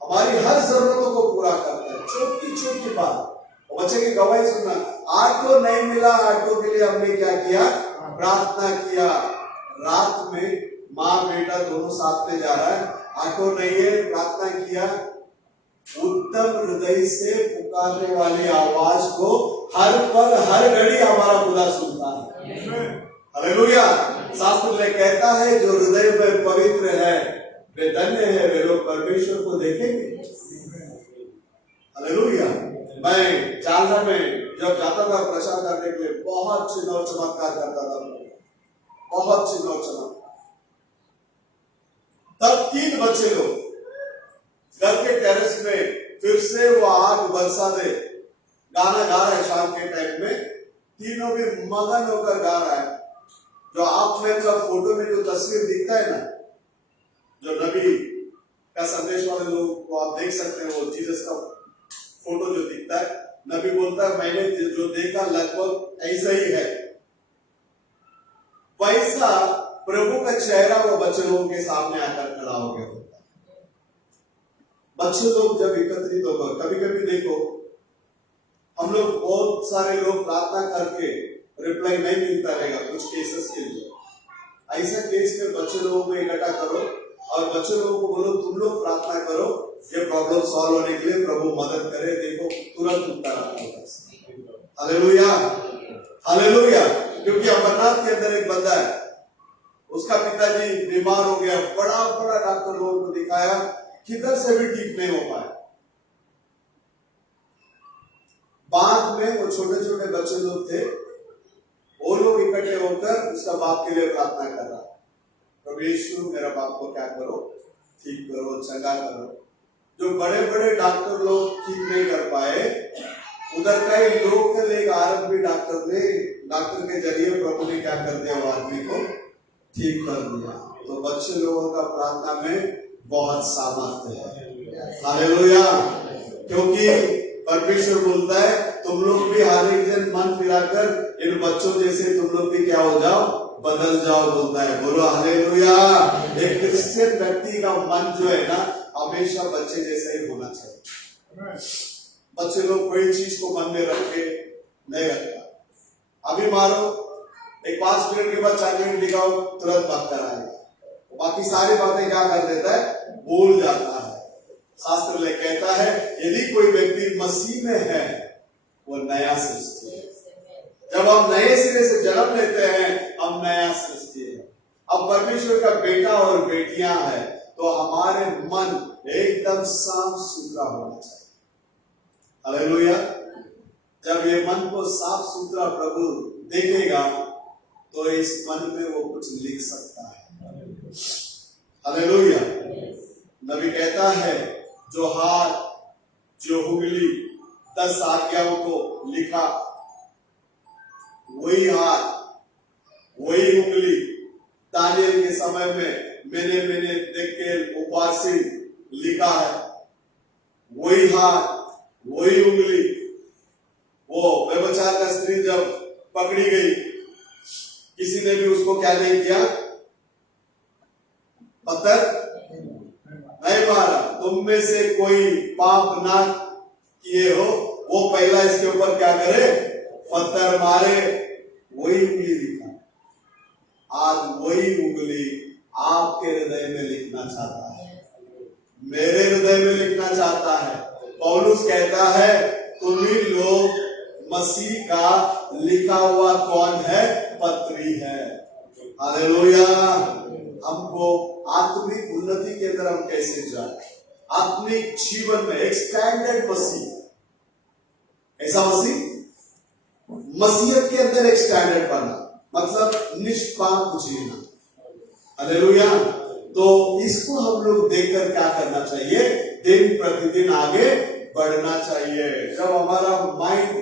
हमारी हर जरूरतों को पूरा करता है। छोटी छोटी बात, बच्चे की गवाही सुनना, आटो नहीं मिला, आटो के लिए हमने क्या किया? प्रार्थना किया। रात में माँ बेटा दोनों साथ में जा रहा है, आटो नहीं है, प्रार्थना किया। उत्तम हृदय से पुकारने वाली आवाज को हर पल हर घड़ी हमारा खुदा सुनता है। हालेलुया। शास्त्र में कहता है जो हृदय में पवित्र है वे धन्य है, वे लोग परमेश्वर को देखेंगे। हालेलुया। मैं चालना में जब जाता था प्रचार करने के लिए, बहुत चिन्ह और चमत्कार करता था, बहुत चिन्ह और चमत्कार। तब 3 बच्चे लोग घर के टेरेस में फिर से वो आग बरसा दे गाना गा रहा है शाम के टाइम में। तीनों भी मगन होकर गा रहा है। जो आप में का फोटो में जो तस्वीर दिखता है ना, जो नबी का संदेश वाले लोग को आप देख सकते हैं, वो जीसस का फोटो जो दिखता है, नबी बोलता है मैंने जो देखा लगभग ऐसा ही है। वैसा प्रभु का चेहरा वो बच्चे लोगों के सामने आकर खड़ा हो गया होता है। बच्चे लोग जब एकत्रित होकर, कभी कभी देखो हम लोग बहुत सारे लोग प्रार्थना करके रिप्लाई नहीं मिलता रहेगा कुछ केसेस के लिए। ऐसा केस में बच्चे लोगों को इकट्ठा करो और बच्चे लोगों को बोलो तुम लोग प्रार्थना करो, ये प्रॉब्लम सॉल्व होने के लिए प्रभु मदद करे। देखो तुरंत उत्तर आता है। Hallelujah, hallelujah. क्योंकि अमरनाथ के अंदर एक बंदा है, उसका पिताजी बीमार हो गया, बड़ा बड़ा डॉक्टर लोगों को दिखाया, किधर से भी ठीक नहीं हो पाया। बाद में वो छोटे छोटे बच्चे लोग थे, वो लोग इकट्ठे होकर उसका बाप के लिए प्रार्थना कर रहा, प्रभु यीशु मेरा बाप को क्या करो, ठीक करो, चंगा करो। जो बड़े बड़े डॉक्टर लोग ठीक नहीं कर पाए, उधर का एक लोकल एक आरंभी डॉक्टर के जरिए प्रभु ने क्या कर दिया, वो आदमी को ठीक कर दिया। तो बच्चे लोगों का प्रार्थना में बहुत सामर्थ्य है। हालेलुया। क्योंकि परमेश्वर बोलता है तुम लोग भी हर एक दिन मन फिराकर इन बच्चों जैसे तुम लोग भी क्या हो जाओ, बदल जाओ, बोलता है। बोलो हालेलुया। एक क्रिश्चियन व्यक्ति का मन जो है ना, हमेशा बच्चे जैसा ही होना चाहिए। बच्चे लोग कोई चीज को मन में रख के नहीं रखता। अभी मारो, एक 5 मिनट के बाद 4 मिनट दिखाओ, तुरंत बात कर आएगा, बाकी सारी बातें क्या कर देता है, भूल जाता है। शास्त्र में कहता है यदि कोई व्यक्ति मसीह में है वो नया सृष्टि है। जब हम नए सिरे से जन्म लेते हैं, हम नया सृष्टि है। अब परमेश्वर का बेटा और बेटियां हैं, तो हमारे मन एकदम साफ सुथरा होना चाहिए। हालेलुया। जब ये मन को साफ सुथरा प्रभु देखेगा तो इस मन में वो कुछ लिख सकता है। हालेलुया। नबी कहता है जो हाथ जो उंगली 10 आज्ञाओं को लिखा, वही हाथ वही उंगली दानियल के समय में मैंने देख के उपासी लिखा है। वही हाथ वही उंगली, वो व्यभिचार का स्त्री जब पकड़ी गई, किसी ने भी उसको क्या नहीं किया, पत्थर नहीं मारा। तुम में से कोई पाप ना किए हो वो पहला इसके ऊपर क्या करे, पत्थर मारे। वही उंगली लिखा। आज वही उंगली आपके हृदय में लिखना चाहता है, मेरे हृदय में लिखना चाहता है। पौलुस कहता है तुम्ही लोग मसीह का लिखा हुआ कौन है, पत्री है। हालेलुया। हमको आत्मिक उन्नति के अंदर हम कैसे जाए, आत्मिक जीवन में एक स्टैंडर्ड मसीह, ऐसा मसीह, मसीहत के अंदर एक स्टैंडर्ड बना, मतलब निष्पाप जीना। हालेलुया। तो इसको हम लोग देखकर क्या करना चाहिए, दिन प्रतिदिन आगे बढ़ना चाहिए। जब हमारा माइंड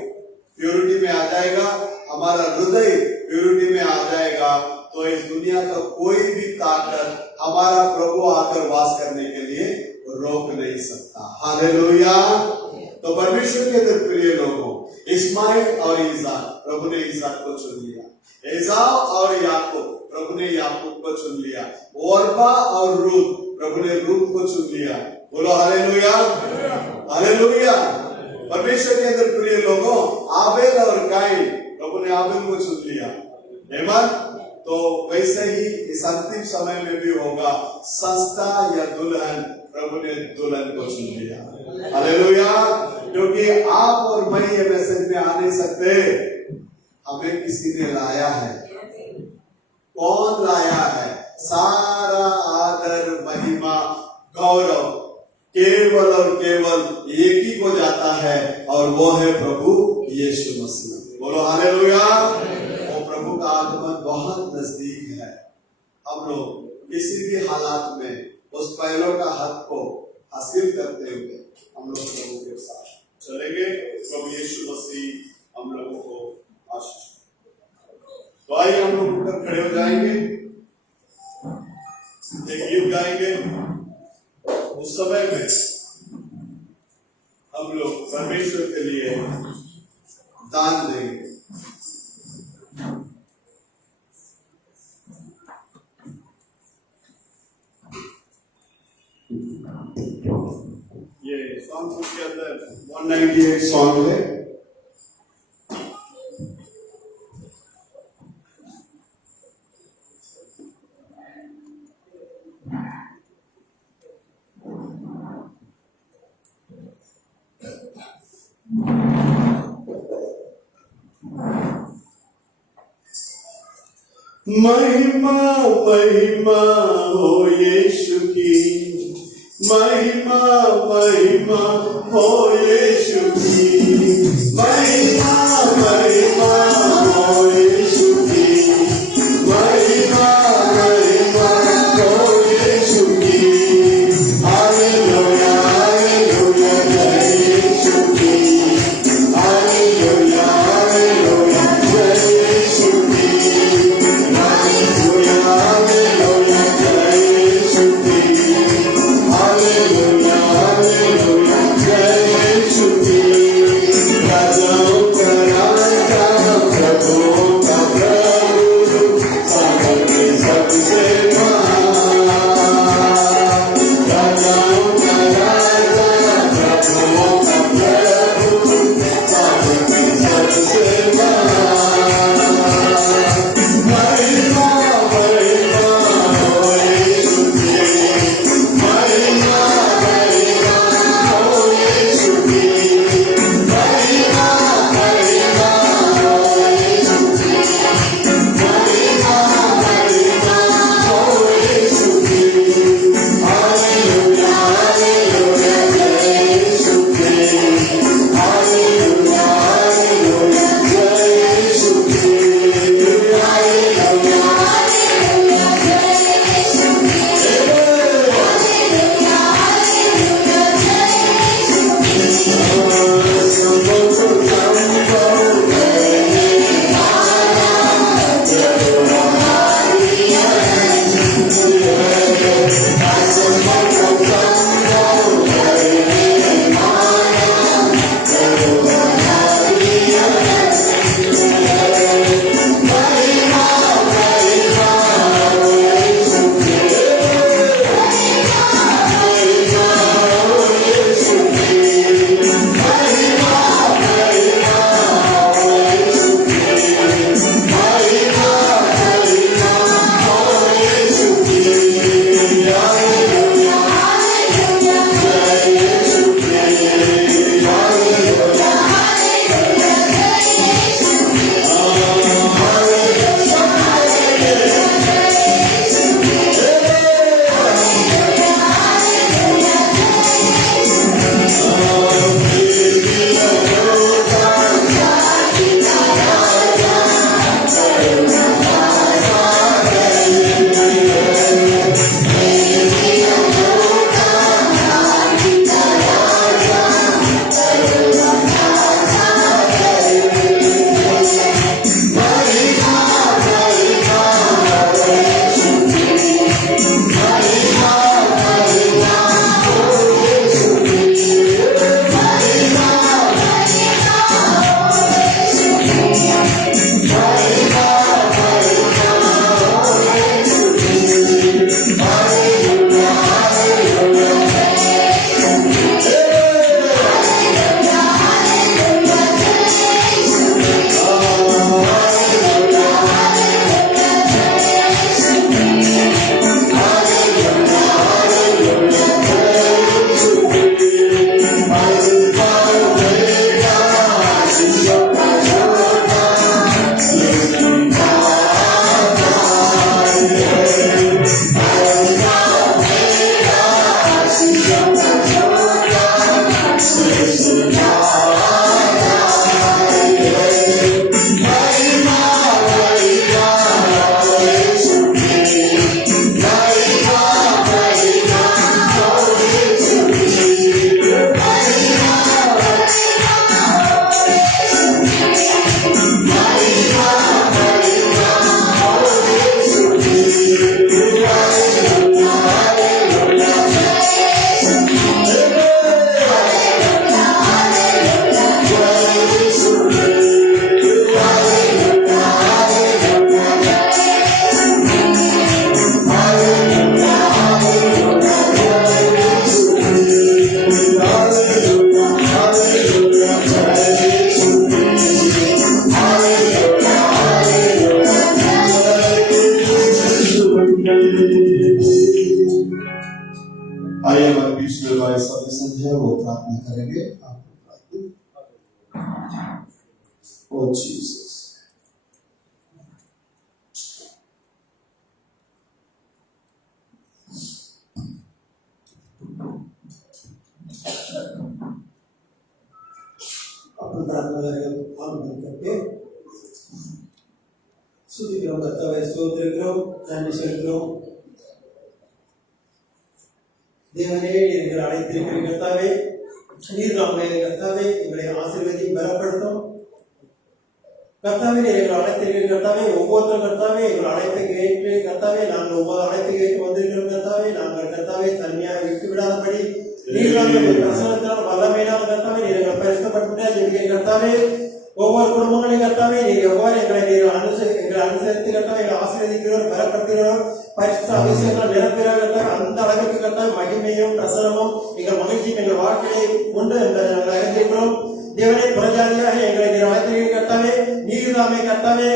प्योरिटी में आ जाएगा, हमारा हृदय प्योरिटी में आ जाएगा, तो इस दुनिया का कोई भी ताकत हमारा प्रभु आकर वास करने के लिए रोक नहीं सकता। हालेलुया। तो परमेश्वर के अंदर प्रिय लोगों, इस्माइल और इसाक, प्रभु ने इसाक को चुन लिया। एसाव और याकूब, प्रभु ने याकूब को चुन लिया। ओर्पा और रूत, प्रभु ने रूत को चुन लिया। बोलो हालेलुया, हालेलुया। परमेश्वर के अंदर प्रिय लोगों, आबेल और काइन, प्रभु ने आबेल को चुन लिया। आमीन। तो वैसे ही इस अंतिम समय में भी होगा, संस्था या दुल्हन, प्रभु ने दुल्हन को चुन लिया। हालेलुया। क्योंकि आप और मैं ये मैसेज में आ नहीं सकते, हमें किसी ने लाया है। कौन लाया है? सारा आदर महिमा गौरव केवल और केवल एक ही को जाता है, और वो है प्रभु यीशु मसीह। बोलो हालेलुया। वो प्रभु का आगमन बहुत नजदीक है। हम लोग किसी भी हालात में उस पहलों का हक को हासिल करते हुए हम लोग प्रभु के साथ चलेंगे। प्रभु यीशु मसीह हम लोगों को आशीष। तो आइए हम लोग उठकर खड़े हो जाएंगे, एक गीत गाएंगे। उस समय में हम लोग परमेश्वर के लिए दान देंगे। ये सॉन्ग के अंदर 198 सॉन्ग है। महिमा महिमा हो यीशु की, महिमा महिमा हो यीशु की, महिमा महिमा हो यीशु की, महिमा महिमा हो यीशु की। हालेलुया हालेलुया जय यीशु की, हालेलुया हालेलुया जय यीशु की, हालेलुया हालेलुया जय यीशु की, हालेलुया हालेलुया जय यीशु की। Oh Jesus. अपन प्रार्थना करेंगे, हम बंद करके स्तुति करो, कर्तावे स्तोत्र करो, धन्यवाद करो। தேவனே எங்களை அழைத்திருக்கிற கர்த்தாவே, நீர் நம்மை கர்த்தாவே எங்களை ஆசீர்வதி பலப்படுத்தும். கர்த்தாவே எங்களை அழைத்திருக்கிற கர்த்தாவே, ஒவ்வொருத்தரும் கர்த்தாவே எங்களை அழைப்புக்கு ஏற்று கர்த்தாவே நாங்கள் ஒவ்வொரு அழைப்புக்கு ஏற்று வந்திருக்கிறோம் கர்த்தாவே. நாங்கள் கர்த்தாவே தனியாக விட்டு விடாதபடி நீர் நம்முடைய பிரசன்னத்தினால் வல்லமையினால் கர்த்தாவே நீர் எங்களை பரிசுத்தப்படுத்த ஜெபிக்கிறேன் கர்த்தாவே. ஒவ்வொரு குடும்பங்களையும் கர்த்தாவே நீர் எவ்வாறு எங்களை அனுசரித்து கர்த்தாவே எங்களை ஆசீர்வதிக்கிறோம், பலப்படுத்துகிறோம், பரிசுத்த அபிஷேகங்கள் நிரப்புகிறார் கர்த்தாவே. அந்த அளவுக்கு கர்த்தாவே மகிமையும் பிரசனமும் எங்கள் மகிழ்ச்சியும் எங்கள் வாழ்க்கையை கொண்டு அறிந்திருக்கிறோம். தேவனே புறஜாதியாக எங்களை நீர் அழைத்திருக்கிற கர்த்தாவே, நீர் தாமே கர்த்தாவே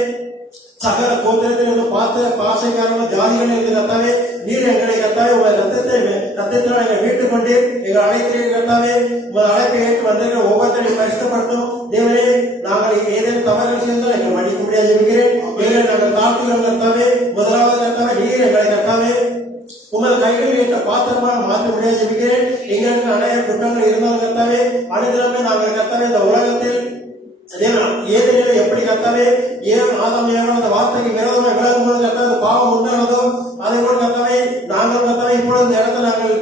சகல கோத்திரத்திலிருந்து பார்த்து பாசைக்காரங்க ஜாதிகள் இருக்கு கர்த்தாவே. நீர் எங்களை கர்த்தாவே உங்கள் ரத்தத்தினால் எங்களை மீட்டுக் கொண்டு எங்கள் அழைத்திருக்கிற கர்த்தாவே. உங்கள் அழைப்பை ஏற்று வந்திருக்கிற ஒவ்வொருத்தரையும் பரிசுத்தப்படுத்தும். தேவனே நாங்கள் ஏதேனும் தவறுகள் செய்தால் எங்களை மன்னிக்க முடியாது ஜெபிக்கிறேன். எங்களை நாங்கள் தாழ்த்துகிறோம் கர்த்தாவே. முதலாவது கர்த்தாவே நீர் எங்களை கர்த்தாவே உங்கள் கைகளில் ஏற்ற பாத்திரமாக மாற்ற முடியாது ஜெபிக்கிறேன். எங்களுக்கு அநேக குற்றங்கள் இருந்தாலும் கர்த்தாவே, அனைத்திலுமே நாங்கள் கர்த்தாவே இந்த உலகத்தில் ஏதேனும் எப்படி கர்த்தாவே ஏன் ஆதாம் ஏவாள் அந்த வார்த்தைக்கு விரோதமாக விலகும் போது கர்த்தாவே பாவம் உண்டானதோ அதே போல கர்த்தாவே நாங்கள் கர்த்தாவே இப்பொழுது இந்த இடத்துல நாங்கள்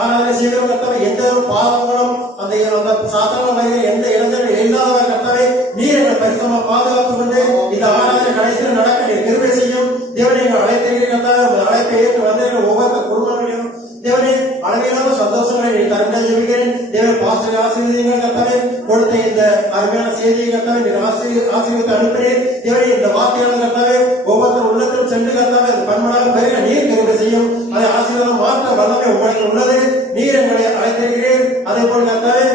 ஆராதனை செய்கிறோம் கர்த்தாவே. எந்த ஒரு பாவங்களும் அந்த சாத்தான வகையில் எந்த இடத்துல இல்லாத கர்த்தாவே நீர் எங்களை பரிசுத்தமாக பாதுகாத்துக் கொண்டு இந்த ஆராதனை கடைசியில் நடக்க நீர் கிருபை செய்யும். தேவனை எங்கள் அழைத்திருக்கிற கர்த்தாவே உங்கள் அழைப்பை ஏற்று வந்திருக்கிற ஒவ்வொரு குடும்பங்களையும் தேவனே அளவிலான சந்தோஷங்களை நீர் தருமையாக ஜெபிக்கிறேன். தேவன் பாஸ்டரை ஆசீர்வதிங்கள் கர்த்தாவே. கொடுத்த இந்த அருமையான செய்தியை கர்த்தாவே நீர் ஆசீர்வதித்து அனுப்பினேன். தேவனே இந்த வார்த்தையான கர்த்தாவே ஒவ்வொருத்தர் உள்ளத்திலும் சென்று கர்த்தாவே அது பன்மடாக பெருக நீர் கிருபை செய்யும். அதை ஆசீர்வாதம் மாற்ற வல்லமை உங்களுக்கு உள்ளது. நீர் எங்களை அழைத்திருக்கிறீர். அதே போல் கர்த்தாவே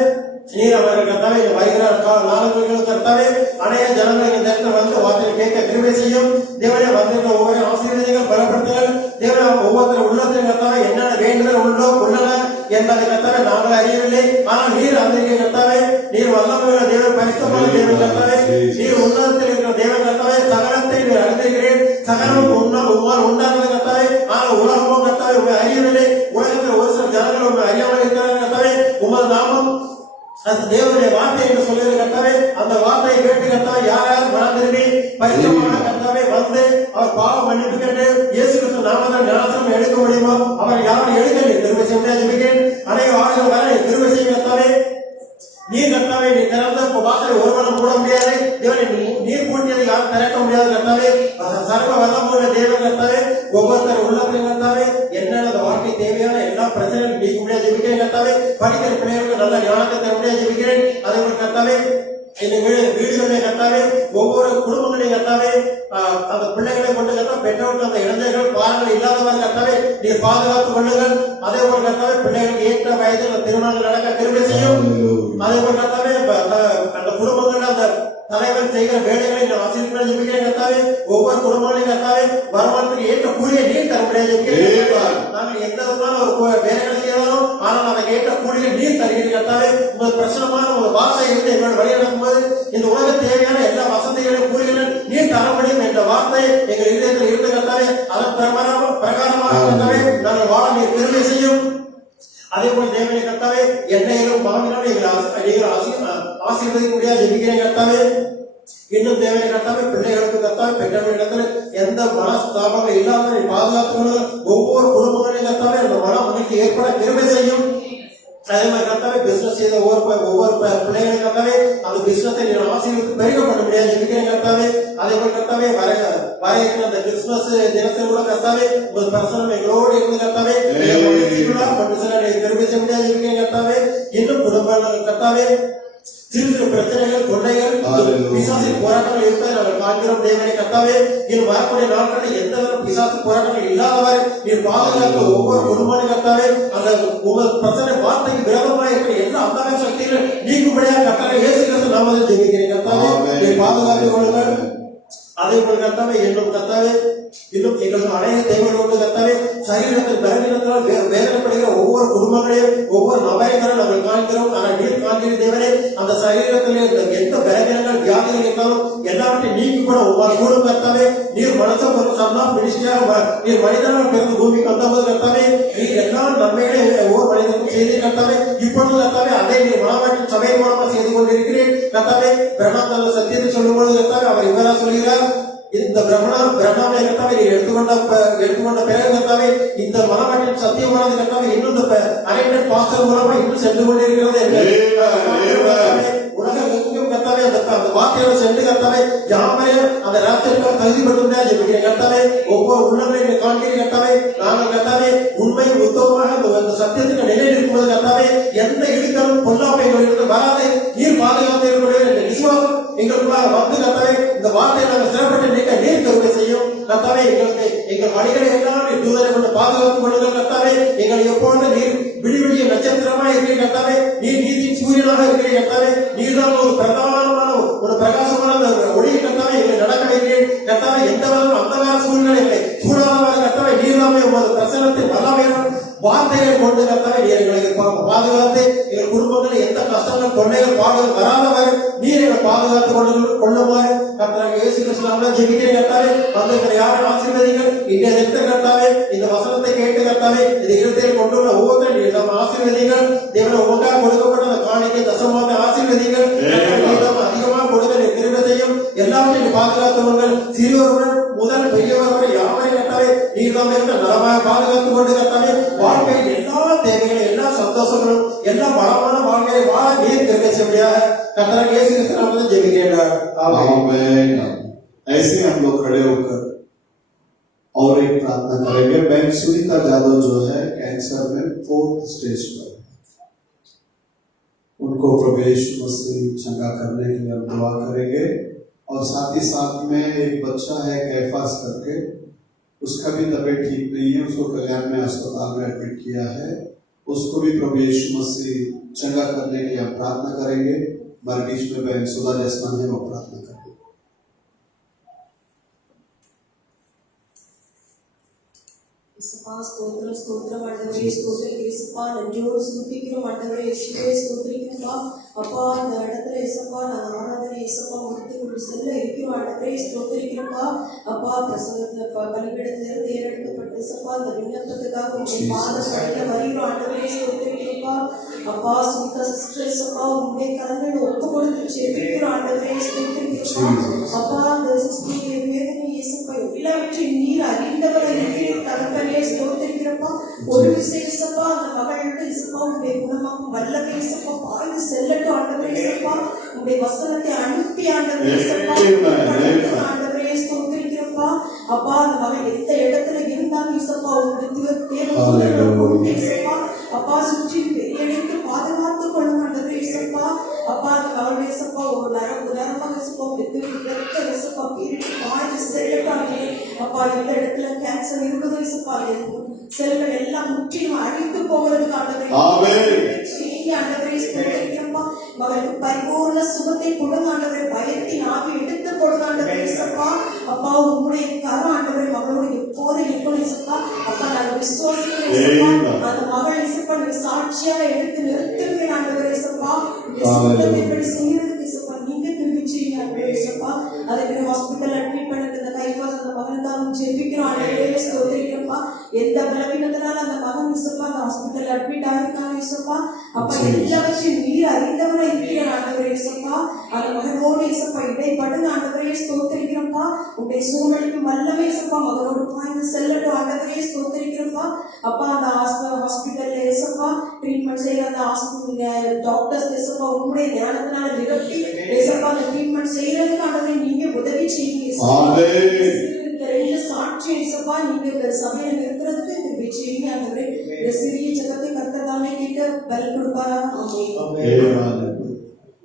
நீர் அவர்கள் கர்த்தாவே வருகிற நாளுக்கு கர்த்தாவே அநேக ஜனங்கள் இந்த இடத்துல வந்து வார்த்தையை கேட்க கிருபை செய்யும். தேவனே வந்திருக்கிற ஒவ்வொரு ஆசீர்வாதங்கள் பலப்படுத்துங்கள். தேவனே ஒவ்வொருத்தர் உள்ளத்தில் கர்த்தாவே என்னென்ன வேண்டுதல் உள்ளன என்பதை கர்த்தாவே நாங்கள் அறியவில்லை. ஆனால் நீர் வந்திருக்கிற கர்த்தாவே நீர் வல்லமையுள்ள தேவன், பரிசுத்தமான தேவன் கர்த்தாவே. நீர் உன்னதத்தில் இருக்கிற தேவன் கர்த்தாவே. சகலத்தை நீர் அறிந்திருக்கிறேன். சகலம் உம்மால் உண்டானது கர்த்தாவே. ஆனால் உலகமும் கர்த்தாவே உண்மை அறியவில்லை. உலகத்தில் ஒரு சில ஜனங்கள் உண்மை அறியாமல் இருக்கிறார்கள் கர்த்தாவே. உமது நாமம் அந்த தேவனுடைய வார்த்தை என்று சொல்லுகிற கர்த்தாவே, அந்த வார்த்தையை கேட்டு கர்த்தாவே யார் யார் மனம் திரும்பி பரிசுத்தமான கர்த்தாவே வந்து அவர் பாவம் மன்னிப்பு கேட்டு இயேசு கிறிஸ்து நாமத்தில் ஞானஸ்நானம் எடுக்க முடியுமோ அவர் யாரும் எடுக்க நீ கிருபை செய்ய ஜெபிக்கிறேன். அநேக ஆளுகள் வர நீ கிருபை செய்ய கர்த்தாவே. நீ கர்த்தாவே நீ திறந்த வாசலை ஒருவனும் மூட முடியாது. தேவனை நீர் பூட்டியதை யாரும் திறக்க முடியாது கர்த்தாவே. சர்வ வல்லமுள்ள தேவன் கர்த்தாவே. ஒவ்வொருத்தர் உள்ளவர்கள் கர்த்தாவே என்னென்ன வாழ்க்கை தேவையான எல்லா பிரச்சனைகளும் நீக்க முடியாது ஜெபிக்கிறேன் கர்த்தாவே. படிக்கிற பிள்ளைகளுக்கு நல்ல ஞானத்தை தர முடியாது ஜெபிக்கிறேன். அதே போல கர்த்தாவே இந்த வீடுகளிலே கர்த்தாவே ஒவ்வொரு குடும்பங்களையும் கர்த்தாவே அந்த பிள்ளைகளை கொண்டு கர்த்தா பெற்றோருக்கு அந்த இளைஞர்கள் பாரங்கள் இல்லாதவர் கர்த்தாவே நீர் பாதுகாத்துக் கொள்ளுங்கள். அதே போல கர்த்தாவே பிள்ளைகளுக்கு ஏற்ற வயதில் திருமணங்கள் நடக்க கிருபை செய்யும். அதே போல கர்த்தாவே அந்த குடும்பங்கள் அந்த தலைவர் செய்கிற வேலைகளை ஆசீர்வாதம் ஜெபிக்கிறேன் கர்த்தாவே. ஒவ்வொரு குடும்பங்களையும் கர்த்தாவே வருமானத்துக்கு ஏற்ற கூலியை நீர் தர முடியாது ஜெபிக்கிறேன். நாங்கள் எந்த விதமான ஒரு வேலைகளை செய்யணும், ஆனால் அதை ஏற்ற கூலியை நீர் தருகிறீர்கள் கர்த்தாவே. உங்கள் பிரச்சனமான ஒரு வார்த்தை இருந்து எங்களோட வழி நடக்கும்போது இந்த உலக தேவையான எல்லா வசதிகளையும் கூலிகளும் நீர் தர முடியும் என்ற வார்த்தை எங்கள் இதயத்தில் இருந்த கர்த்தாவே. அதன் பிரகாரமாக கர்த்தாவே நாங்கள் வாழ நீர் கிருபை செய்யும். அதே போல தேவனை கர்த்தாவே எண்ணெயிலும் மாவினாலும் நீங்கள் ஆசீர்வதிக்க முடியாது ஜெபிக்கிறேன் கர்த்தாவே. இன்னும் தேவனை கர்த்தாவே பிள்ளைகளுக்கு கர்த்தாவே பெற்றவர்களிடத்தில் எந்த மனஸ்தாபங்கள் இல்லாத பாதுகாத்துக் ஒவ்வொரு குடும்பங்களையும் கர்த்தாவே அந்த மன மகிழ்ச்சி ஏற்பட கிருபை செய்யும். அதே மாதிரி கர்த்தாவே பிசினஸ் செய்த ஒவ்வொரு பிள்ளைகளை கர்த்தாவே அந்த பிசினஸை நீங்கள் ஆசீர்வதித்து பெருகப்பட முடியாது ஜெபிக்கிறேன் கர்த்தாவே. அதே போல கர்த்தாவே வர அந்த கிறிஸ்துமஸ் தினத்தில் கூட கர்த்தாவே உங்கள் பிரசனம் எங்களோடு இருந்து கர்த்தாவே கொண்டு செல்ல கிருபை செய்ய முடியாது ஜெபிக்கிறேன் கர்த்தாவே. இன்னும் குடும்பங்கள் கர்த்தாவே சிறு சிறு பிரச்சனைகள் தொல்லைகள் பிசாசு போராட்டங்கள் இருப்பதை நாங்கள் காண்கிறோம் தேவனை கர்த்தாவே. இன்னும் வரக்கூடிய நாட்களில் எந்த பிசாசு போராட்டங்கள் இல்லாதவர் நீர் பாதுகாக்க ஒவ்வொரு குடும்பமும் கர்த்தாவே அந்த உங்கள் பிரச்சனை வார்த்தைக்கு விரோதமாக இருக்கிற எல்லா அந்தக சக்திகளும் நீக்கும்படியாக கர்த்தாவே இயேசு கிறிஸ்து நாமத்தில் ஜெபிக்கிறேன் கர்த்தாவே. நீர் பாதுகாத்துக் கொள்ளுங்கள். அதே போல கர்த்தாவே என்னும் கர்த்தாவே இன்னும் எங்களுக்கு அநேக தேவைகள் உண்டு கர்த்தாவே. சரீரத்தில் பலவீனத்தினால் வேதனைப்படுகிற ஒவ்வொரு குடும்பங்களையும் ஒவ்வொரு நபரையும் நாங்கள் காண்கிறோம். ஆனால் நீர் காண்கிற தேவனே அந்த சரீரத்திலே எந்த பலவீனங்கள் வியாதிகள் இருந்தாலும் எல்லாவற்றையும் நீக்கி கூட ஒவ்வொரு கூட கர்த்தாவே நீர் மனசை ஒரு சன்னா மினிஸ்டராக நீர் மனிதனாக பிறந்து பூமிக்கு வந்தபோது கர்த்தாவே நீர் எல்லா நன்மைகளையும் ஒவ்வொரு மனிதனுக்கும் செய்து கர்த்தாவே இப்பொழுது கர்த்தாவே அதை நீர் மனவாட்டின் சபை மூலமாக செய்து கொண்டிருக்கிறேன் கர்த்தாவே பிரணாம் சத்தியத்தை சொல்லும் பொழுது கர்த்தாவே அவர் இவரா சொல்கிறார் இந்த பிரம்மாவை கர்த்தாவே எடுத்துக்கொண்ட பிறகு கர்த்தாவே இந்த மனவாட்டின் சத்தியமானது கர்த்தாவே இன்னும் அரைண்டட் பாஸ்டர் மூலமா இன்னும் சென்று கொண்டிருக்கிறது உலகம் எங்கும் கர்த்தாவே அந்த வார்த்தையோட சென்று கர்த்தாவே யாவரையும் அந்த ராத்திரிக்காக தகுதிப்படுத்த ஜெபிக்கிறேன் கர்த்தாவே ஒவ்வொரு உள்ளங்களையும் காண்கிறேன் கர்த்தாவே நாங்கள் கர்த்தாவே உண்மை உத்தமமாக அந்த சத்தியத்துக்கு நிலையில் இருக்கும்போது கர்த்தாவே எந்த இழுக்காலும் பொல்லாமை வராது நீர் பாதுகாத்து இருக்கக்கூடிய விசுவாசம் எங்களுக்குள்ளாக வந்து கர்த்தாவே இந்த வார்த்தையை நாங்கள் சிறப்பட்டு நீக்க நீர் கருணை செய்யும் கர்த்தாவே எங்களுக்கு எங்கள் வழிகளை எல்லாம் தூதரை கொண்டு பாதுகாத்துக் கொள்ளுங்கள் கர்த்தாவே எங்களை எப்பொழுது நீர் விடிவிடிய நட்சத்திரமாக இருக்கிற கர்த்தாவே நீர் நீதியின் சூரியனாக இருக்கிற கர்த்தாவே நீர் தான் ஒரு பிரதானமான ஒரு பிரகாசமான ஒளியை கர்த்தாவே எங்களை நடக்க வைக்கிறேன் கர்த்தாவே எந்த விதமும் அந்தகார சூழ்நிலை சூடான கர்த்தாவே நீர் தாமே உமது பிரசனத்தை வல்லமையான வார்த்தைகளை கொண்டு கர்த்தாவே நீர் எங்களை பாதுகாத்து எங்கள் குடும்பங்களில் எந்த கஷ்டங்கள் தொல்லைகள் பாடுகள் வராதவர் நீர் எங்களை பாதுகாத்துக் கொள்ளுமாறு கர்த்தராகிய இயேசு கிறிஸ்துவின் ஜெபிக்கிறேன் கர்த்தாவே வந்திருக்கிற யாரும் ஆசீர்வதிங்கள் இங்கே நிறுத்த கர்த்தாவே இந்த வசனத்தை கேட்டு கர்த்தாவே இந்த இருதயத்தில் கொண்டுள்ள ஒவ்வொருத்தரும் நம்ம ஆசீர்வதிங்கள் தேவனை உமக்காக கொடுக்கப்பட்ட அந்த காணிக்கை தசமாக ஆசீர்வதிங்கள் அதிகமாக கொடுக்க கிருபை செய்யும் எல்லாவற்றையும் பாதுகாத்தவர்கள் சிறியவர்கள் முதல் பெரியவர்கள் யாவரையும் கர்த்தாவே நீர் தாமே நலமாக பாதுகாத்துக் கொண்டு கர்த்தாவே வாழ்க்கையில் எல்லா தேவைகளும் எல்லா சந்தோஷங்களும் எல்லா பலமான வாழ்க்கையை வாழ நீர் கிருபை செய்ய கர்த்தராகிய இயேசு கிறிஸ்துவின் நாமத்தில் ஜெபிக்கிறேன் आमीन। ऐसे हम लोग खड़े होकर और एक प्रार्थना करेंगे। बहन सुनीता जादव जो है कैंसर में 4th स्टेज पर, उनको प्रभु यीशु मसीह चंगा करने के लिए हम दुआ करेंगे। और साथ ही साथ में एक बच्चा है कैफास करके, उसका भी तबीयत ठीक नहीं है, उसको कल्याण में अस्पताल में एडमिट किया है, उसको भी प्रभु यीशु मसीह चंगा करने की हम प्रार्थना करेंगे। हमारे बीच में बहन सुधा जसमान है, वो प्रार्थना करेंगे। ஸ்தோத்திரம் ஸ்தோத்திரம் ஆண்டவரே ஸ்தோத்திரம் இயேசுப்பா நன்றியோடு ஸ்துதிக்கிறோம் ஆண்டவரே இயேசுவே ஸ்தோத்திரிக்கிறோம் அப்பா அந்த இடத்துல இயேசுப்பா நான் ஆராதனை இயேசுப்பா முடித்து கொண்டு செல்ல இருக்கிறோம் ஆண்டவரே ஸ்தோத்திரிக்கிறோம்ப்பா அப்பா பிரசங்கத்துல பலிபீடத்துல தேர்ந்தெடுக்கப்பட்ட இயேசுப்பா அந்த விண்ணப்பத்துக்காக உங்களுடைய பாதப்படியில வருகிறோம் ஆண்டவரே ஸ்தோத்திரிக்கிறோம்ப்பா அப்பா சுத்த சிஸ்டர் இயேசுப்பா உங்களுடைய கரங்களை ஒப்பு கொடுத்து ஜெபிக்கிறோம் ஆண்டவரே ஸ்தோத்திரிக்கிறோம் அப்பா அந்த சிஸ்டருடைய வேதனை இயேசுப்பா எல்லாவற்றையும் நீர் அறிந்தவரை தகப்பனே ஸ்தோத்திரிக்கிறப்பா ஒரு விசேஷப்பா அந்த மகளுக்கு இசப்பா உங்களுடைய குணமாகும் வல்லமை இசப்பா பாய்ந்து செல்லட்டும் ஆண்டவரே இசப்பா உங்களுடைய வசனத்தை அனுப்பி ஆண்டவரே இசப்பா ஆண்டவரே ஸ்தோத்திரிக்கிறப்பா அப்பா அந்த மகள் எந்த இடத்துல இருந்தாலும் இசப்பா உங்களுடைய தேவை இசப்பா அப்பா சுற்றி எடுத்து பாதுகாத்துக் கொள்ளும் ஆண்டவரே இசப்பா அப்பா அந்த மகளுடைய இசப்பா ஒரு நரமாக இசப்பா இசப்பா பீரிட்டு பாய்ந்து செல்லட்டும் அப்பா எந்த இடத்துல கேன்சர் இருக்குதோ இசப்பா செல்கள் எல்லாம் முற்றிலும் அழித்து போகிறதுக்கு ஆண்டவரே ஸ்தோத்திரிக்கிறப்பா மகளுக்கு பரிபூர்ண சுகத்தை கொடுங்க ஆண்டவரே பயத்தின் ஆவி எடுத்து கொடுங்க ஆண்டவரே இசப்பா அப்பா உங்களுடைய கரம் ஆண்டவரே மகளோடு எப்போது இருக்கும் இசப்பா அப்பா நாங்கள் விசுவாசிக்கிறேன் அந்த மகள் இசப்பா நீங்க சாட்சியாக எடுத்து நிறுத்துங்க ஆண்டவரே இசப்பா சுத்தத்தை செய்யறதுக்கு இசப்பா நீங்க திரும்பிச்சீங்க ஆண்டவரே இசப்பா அதே மாதிரி ஹாஸ்பிட்டல் அட்மிட் பண்ணது இந்த கைஃபாஸ் அந்த மகன் தான் ஜெபிக்கிறோம் ஆண்டவரே ஸ்தோத்திரிக்கிறப்பா எந்த பலவீனத்தினால அந்த மகன் இசப்பா அந்த ஹாஸ்பிட்டல் அட்மிட் ஆயிருக்காங்க இசப்பா அப்பா எல்லாவற்றையும் நீர் அறிந்தவரை இருக்கிற ஆண்டவரே இசப்பா அந்த மகனோடு இசப்பா இடைப்படுங்க ஆண்டவரே ஸ்தோத்திரிக்கிறப்பா உங்களுடைய சூழ்நிலைக்கு வல்லமை இசப்பா மகனோடு பாய்ந்து செல்லட்டும் ஆண்டவரே ஸ்தோத்திரிக்கிறப்பா அப்பா அந்த ஹாஸ்பிட்டல்ல இசப்பா ட்ரீட்மெண்ட் செய்யற அந்த ஹாஸ்பிட்டல் டாக்டர்ஸ் இசப்பா உங்களுடைய ஞானத்தினால நிரப்பி இசப்பா அந்த ட்ரீட்மெண்ட் செய்யறதுக்கு ஆண்டவரே நீங்க உதவி செய்யுங்க சாட்சி இசப்பா நீங்க சபையில இருக்கிறதுக்கு இந்த வெற்றியை ஆண்டவரே இந்த சிறிய ஜெபத்தை கர்த்தர் தாமே கேட்டு பல் கொடுப்பாரா ஆமென்।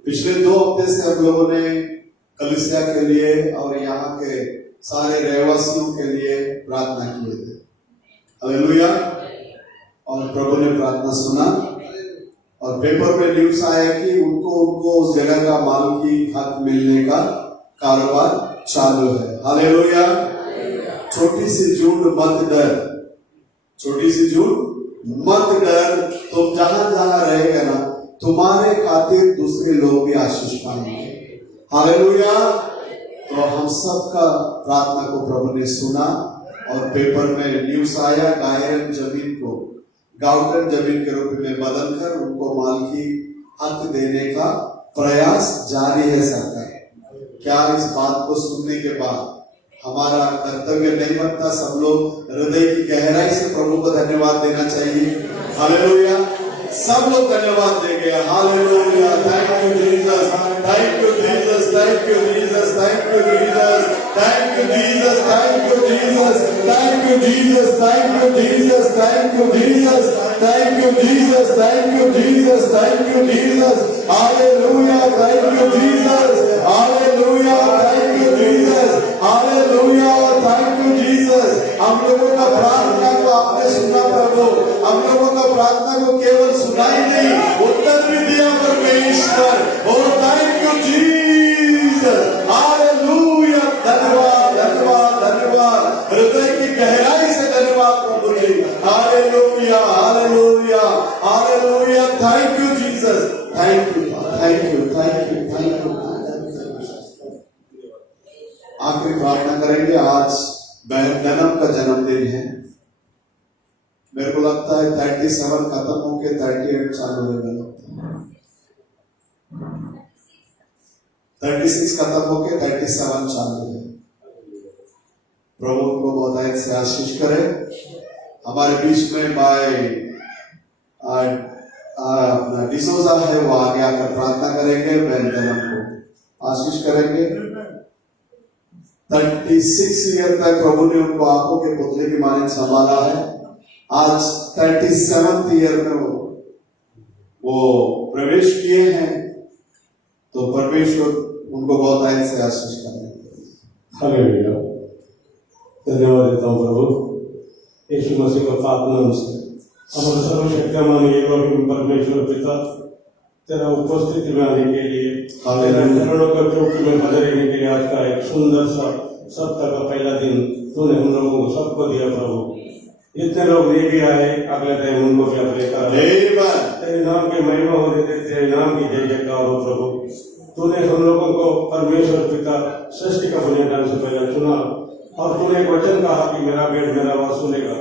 पिछले 2 हफ्ते से हम लोगों ने कलीसिया के लिए और यहाँ के सारे रहवासियों के लिए प्रार्थना किए थे। हालेलुया। और प्रभु ने प्रार्थना सुना और पेपर पे न्यूज आया कि उनको उस जगह का मालिकी हक मिलने का कारोबार चालू है। हालेलुया। छोटी सी झूठ मत डर, छोटी सी झूठ मत डर। तुम जहां जहां रहेगा ना तुम्हारे खातिर दूसरे लोग भी आशीष पाएंगे। हालेलुया। तो हम सबका प्रार्थना को प्रभु ने सुना और पेपर में न्यूज आया, गायरन जमीन को गाउटन जमीन के रूप में बदलकर उनको मालकी हक देने का प्रयास जारी है सरकार। क्या इस बात को सुनने के बाद हमारा कर्तव्य नहीं बनता सब लोग हृदय की गहराई से प्रभु को धन्यवाद देना चाहिए? हालेलुया। सब लोग धन्यवाद देंगे। Hallelujah. Thank you Jesus, thank you Jesus, thank you Jesus, thank you Jesus, thank you Jesus, thank you Jesus, thank you Jesus, thank you Jesus, thank you Jesus, thank you Jesus, thank you Jesus, thank you Jesus. Hallelujah. Thank you Jesus, hallelujah, thank you Jesus, hallelujah, thank you Jesus. हम लोगों का प्रार्थना को आपने सुना प्रभु, हम लोगों का प्रार्थना को केवल सुना ही नहीं, उत्तर भी दिया परमेश्वर। Oh thank you Jesus, hallelujah. धन्यवाद, धन्यवाद, धन्यवाद, हृदय की गहराई से धन्यवाद प्रभु जी। Hallelujah, hallelujah, hallelujah. Thank you Jesus, thank you, thank you, thank you, thank you. आखिरी प्रार्थना करेंगे। आज बहन जन्म का जन्मदिन है। मेरे को लगता है 37 खत्म होके 38 चालू होगा, 36 खत्म होके 37 चालू है। प्रभु उनको बहुत से आशीष करे। हमारे बीच में भाई अपना डिसोजा है, वो आगे आकर प्रार्थना करेंगे, बहन जन्म को आशीष करेंगे। 36 ईयर तक प्रभु ने उनको आंखों के पुतले की माने संभाला है। आज 37 ईयर में वो प्रवेश किए हैं, तो परमेश्वर उनको बहुत आयत से आशीष करें। हालेलुया। धन्यवाद देता हूँ प्रभु यीशु मसीह का पाक नाम से। हमारे सर्वशक्तिमान एवं परमेश्वर पिता, तेरा उपस्थिति में आने के लिए, तेरा चरणों का चौकी में बने रहने के लिए आज का एक सुंदर सा सप्ताह का पहला दिन तूने हम लोगों को सबको दिया प्रभु। इतने लोग नहीं भी आए, अगले टाइम उनको भी अपने तेरे नाम की महिमा होने दे, तेरे नाम की जय जयकार हो प्रभु। तूने हम लोगों को परमेश्वर पिता सृष्टि का बुनियाद से पहले चुना और तूने एक वचन कहा कि मेरा बेट मेरा आवाज सुनेगा।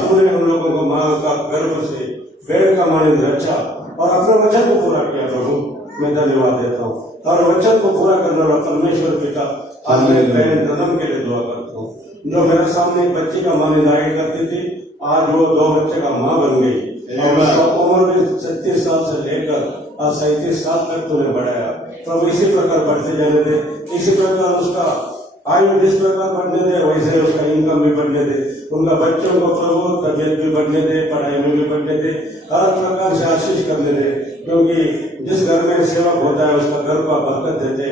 तूने हम लोगों को मां का गर्भ से बेट का मानंद रचा और अपने वचन को पूरा किया प्रभु। मैं धन्यवाद देता हूँ और वचन को पूरा करने वाला परमेश्वर पिता आज मैं बहन जन्म के लिए दुआ करता हूँ, जो मेरे सामने एक बच्ची का मां निर्धारित करती थी, आज वो 2 बच्चे का मां बन गई और उसका उम्र भी 36 साल से लेकर आज 37 साल तक तूने बढ़ाया प्रभु। इसी प्रकार बढ़ते जाने दे, इसी प्रकार उसका आयु जिस प्रकार बढ़ने दे वैसे उसका इनकम भी बढ़ने दे, उनका बच्चों को प्रभु तबियत भी बढ़ने दे, पढ़ाई में भी बढ़ने दे, हर प्रकार से आशीष करने दे, क्योंकि जिस घर में सेवक होता है उसका घर को बरकत देते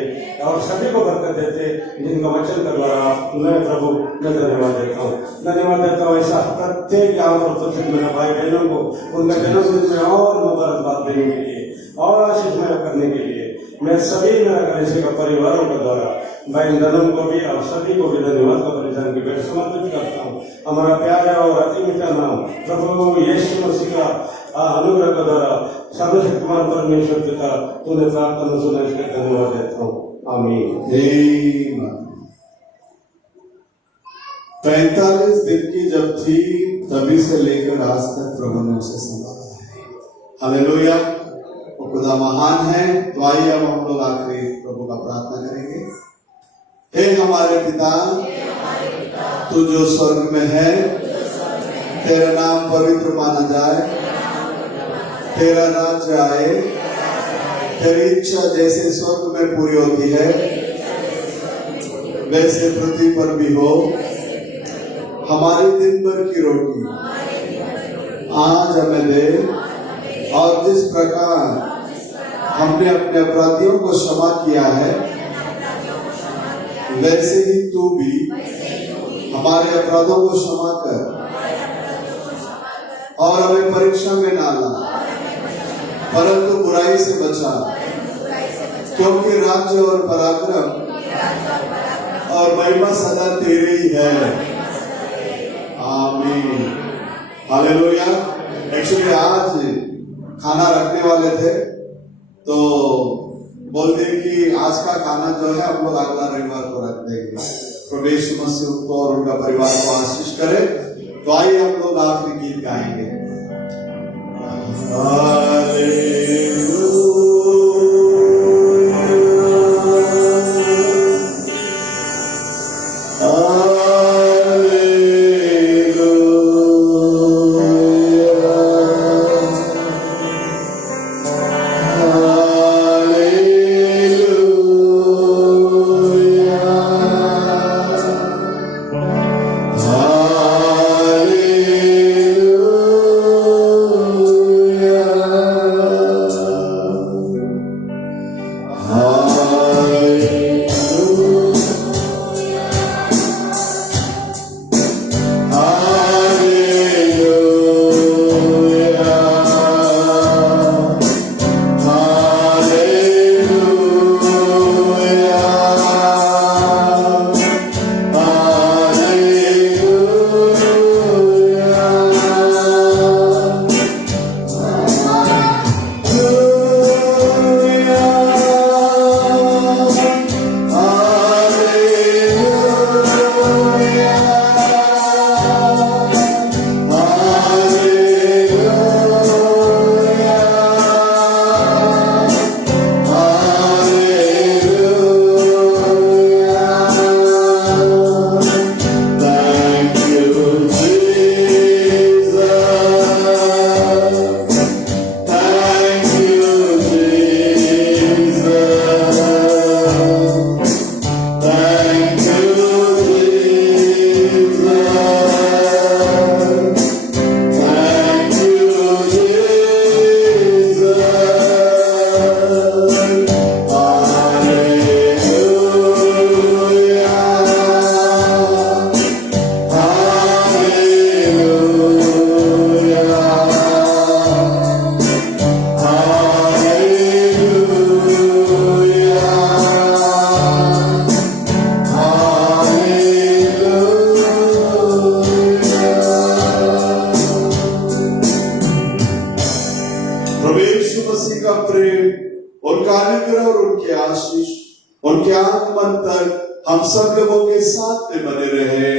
और सभी को बरकत देते जिनका वचन करवा रहा। मैं प्रभु मैं धन्यवाद देता हूँ, धन्यवाद देता हूँ। ऐसा प्रत्येक यहाँ पर उपस्थित मेरे भाई बहनों को उनका जन्मदिन में और मुबारकबाद देने के लिए और आशीष में करने के लिए मैं सभी मेरा कलेजे का परिवारों के द्वारा भाई जन्म को भी और सभी को भी धन्यवाद का परिधान की भेंट समर्पित करता हूँ। हमारा प्यारा और अति मीठा नाम प्रभु यीशु मसीह का अनुग्रह के द्वारा सर्वशक्तिमान परमेश्वर पिता तूने प्रार्थना सुना, इसका धन्यवाद देता हूँ। आमीन। 45 दिन की जब थी तभी से लेकर आज तक प्रभु ने उसे संभाला है। हालेलुया। वो खुदा महान है। तो आइए अब हम लोग आखिरी प्रभु का प्रार्थना करेंगे। हे हमारे पिता, तू जो स्वर्ग में है, तेरा नाम पवित्र माना जाए, तेरा राज्य आए, तेरी इच्छा जैसे स्वर्ग में पूरी होती है वैसे पृथ्वी पर भी हो। हमारी दिन भर की रोटी आज हमें दे और जिस प्रकार हमने अपने अपराधियों को क्षमा किया है वैसे ही तू भी हमारे अपराधों को क्षमा कर और हमें परीक्षा में ना ला परंतु बुराई से बचा, क्योंकि राज्य और पराक्रम और महिमा सदा तेरे ही है। आमीन। हालेलुया। एक्चुअली आज खाना रखने वाले थे तो बोल दे कि आज का खाना जो है हम लोग अगला रविवार को रख देंगे। प्रभु यीशु मसीह उनको और उनका परिवार को आशीष करे। तो आइए हम लोग आखिरी गीत गाएंगे। उनके आगमन तक हम सब लोगों के साथ में बने रहे।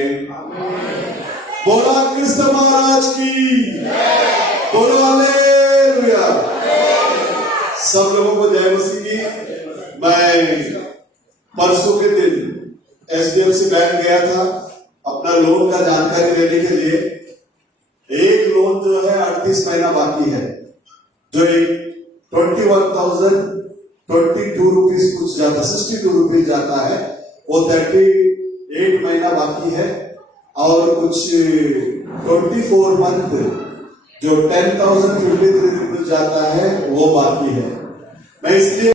बोला कृष्ण महाराज की, बोलो हालेलुया। सब लोगों को जय मसीह की। मैं परसों के दिन HDFC बैंक गया था अपना लोन का जानकारी लेने के लिए। एक लोन जो है 38 महीना बाकी है, जो एक 21,022 रुपीज कुछ जाता, 62 रुपीज जाता है, वो 38 महीना बाकी है। और कुछ 24 मंथ जो 10,053 रुपीज जाता है वो बाकी है। मैं इसलिए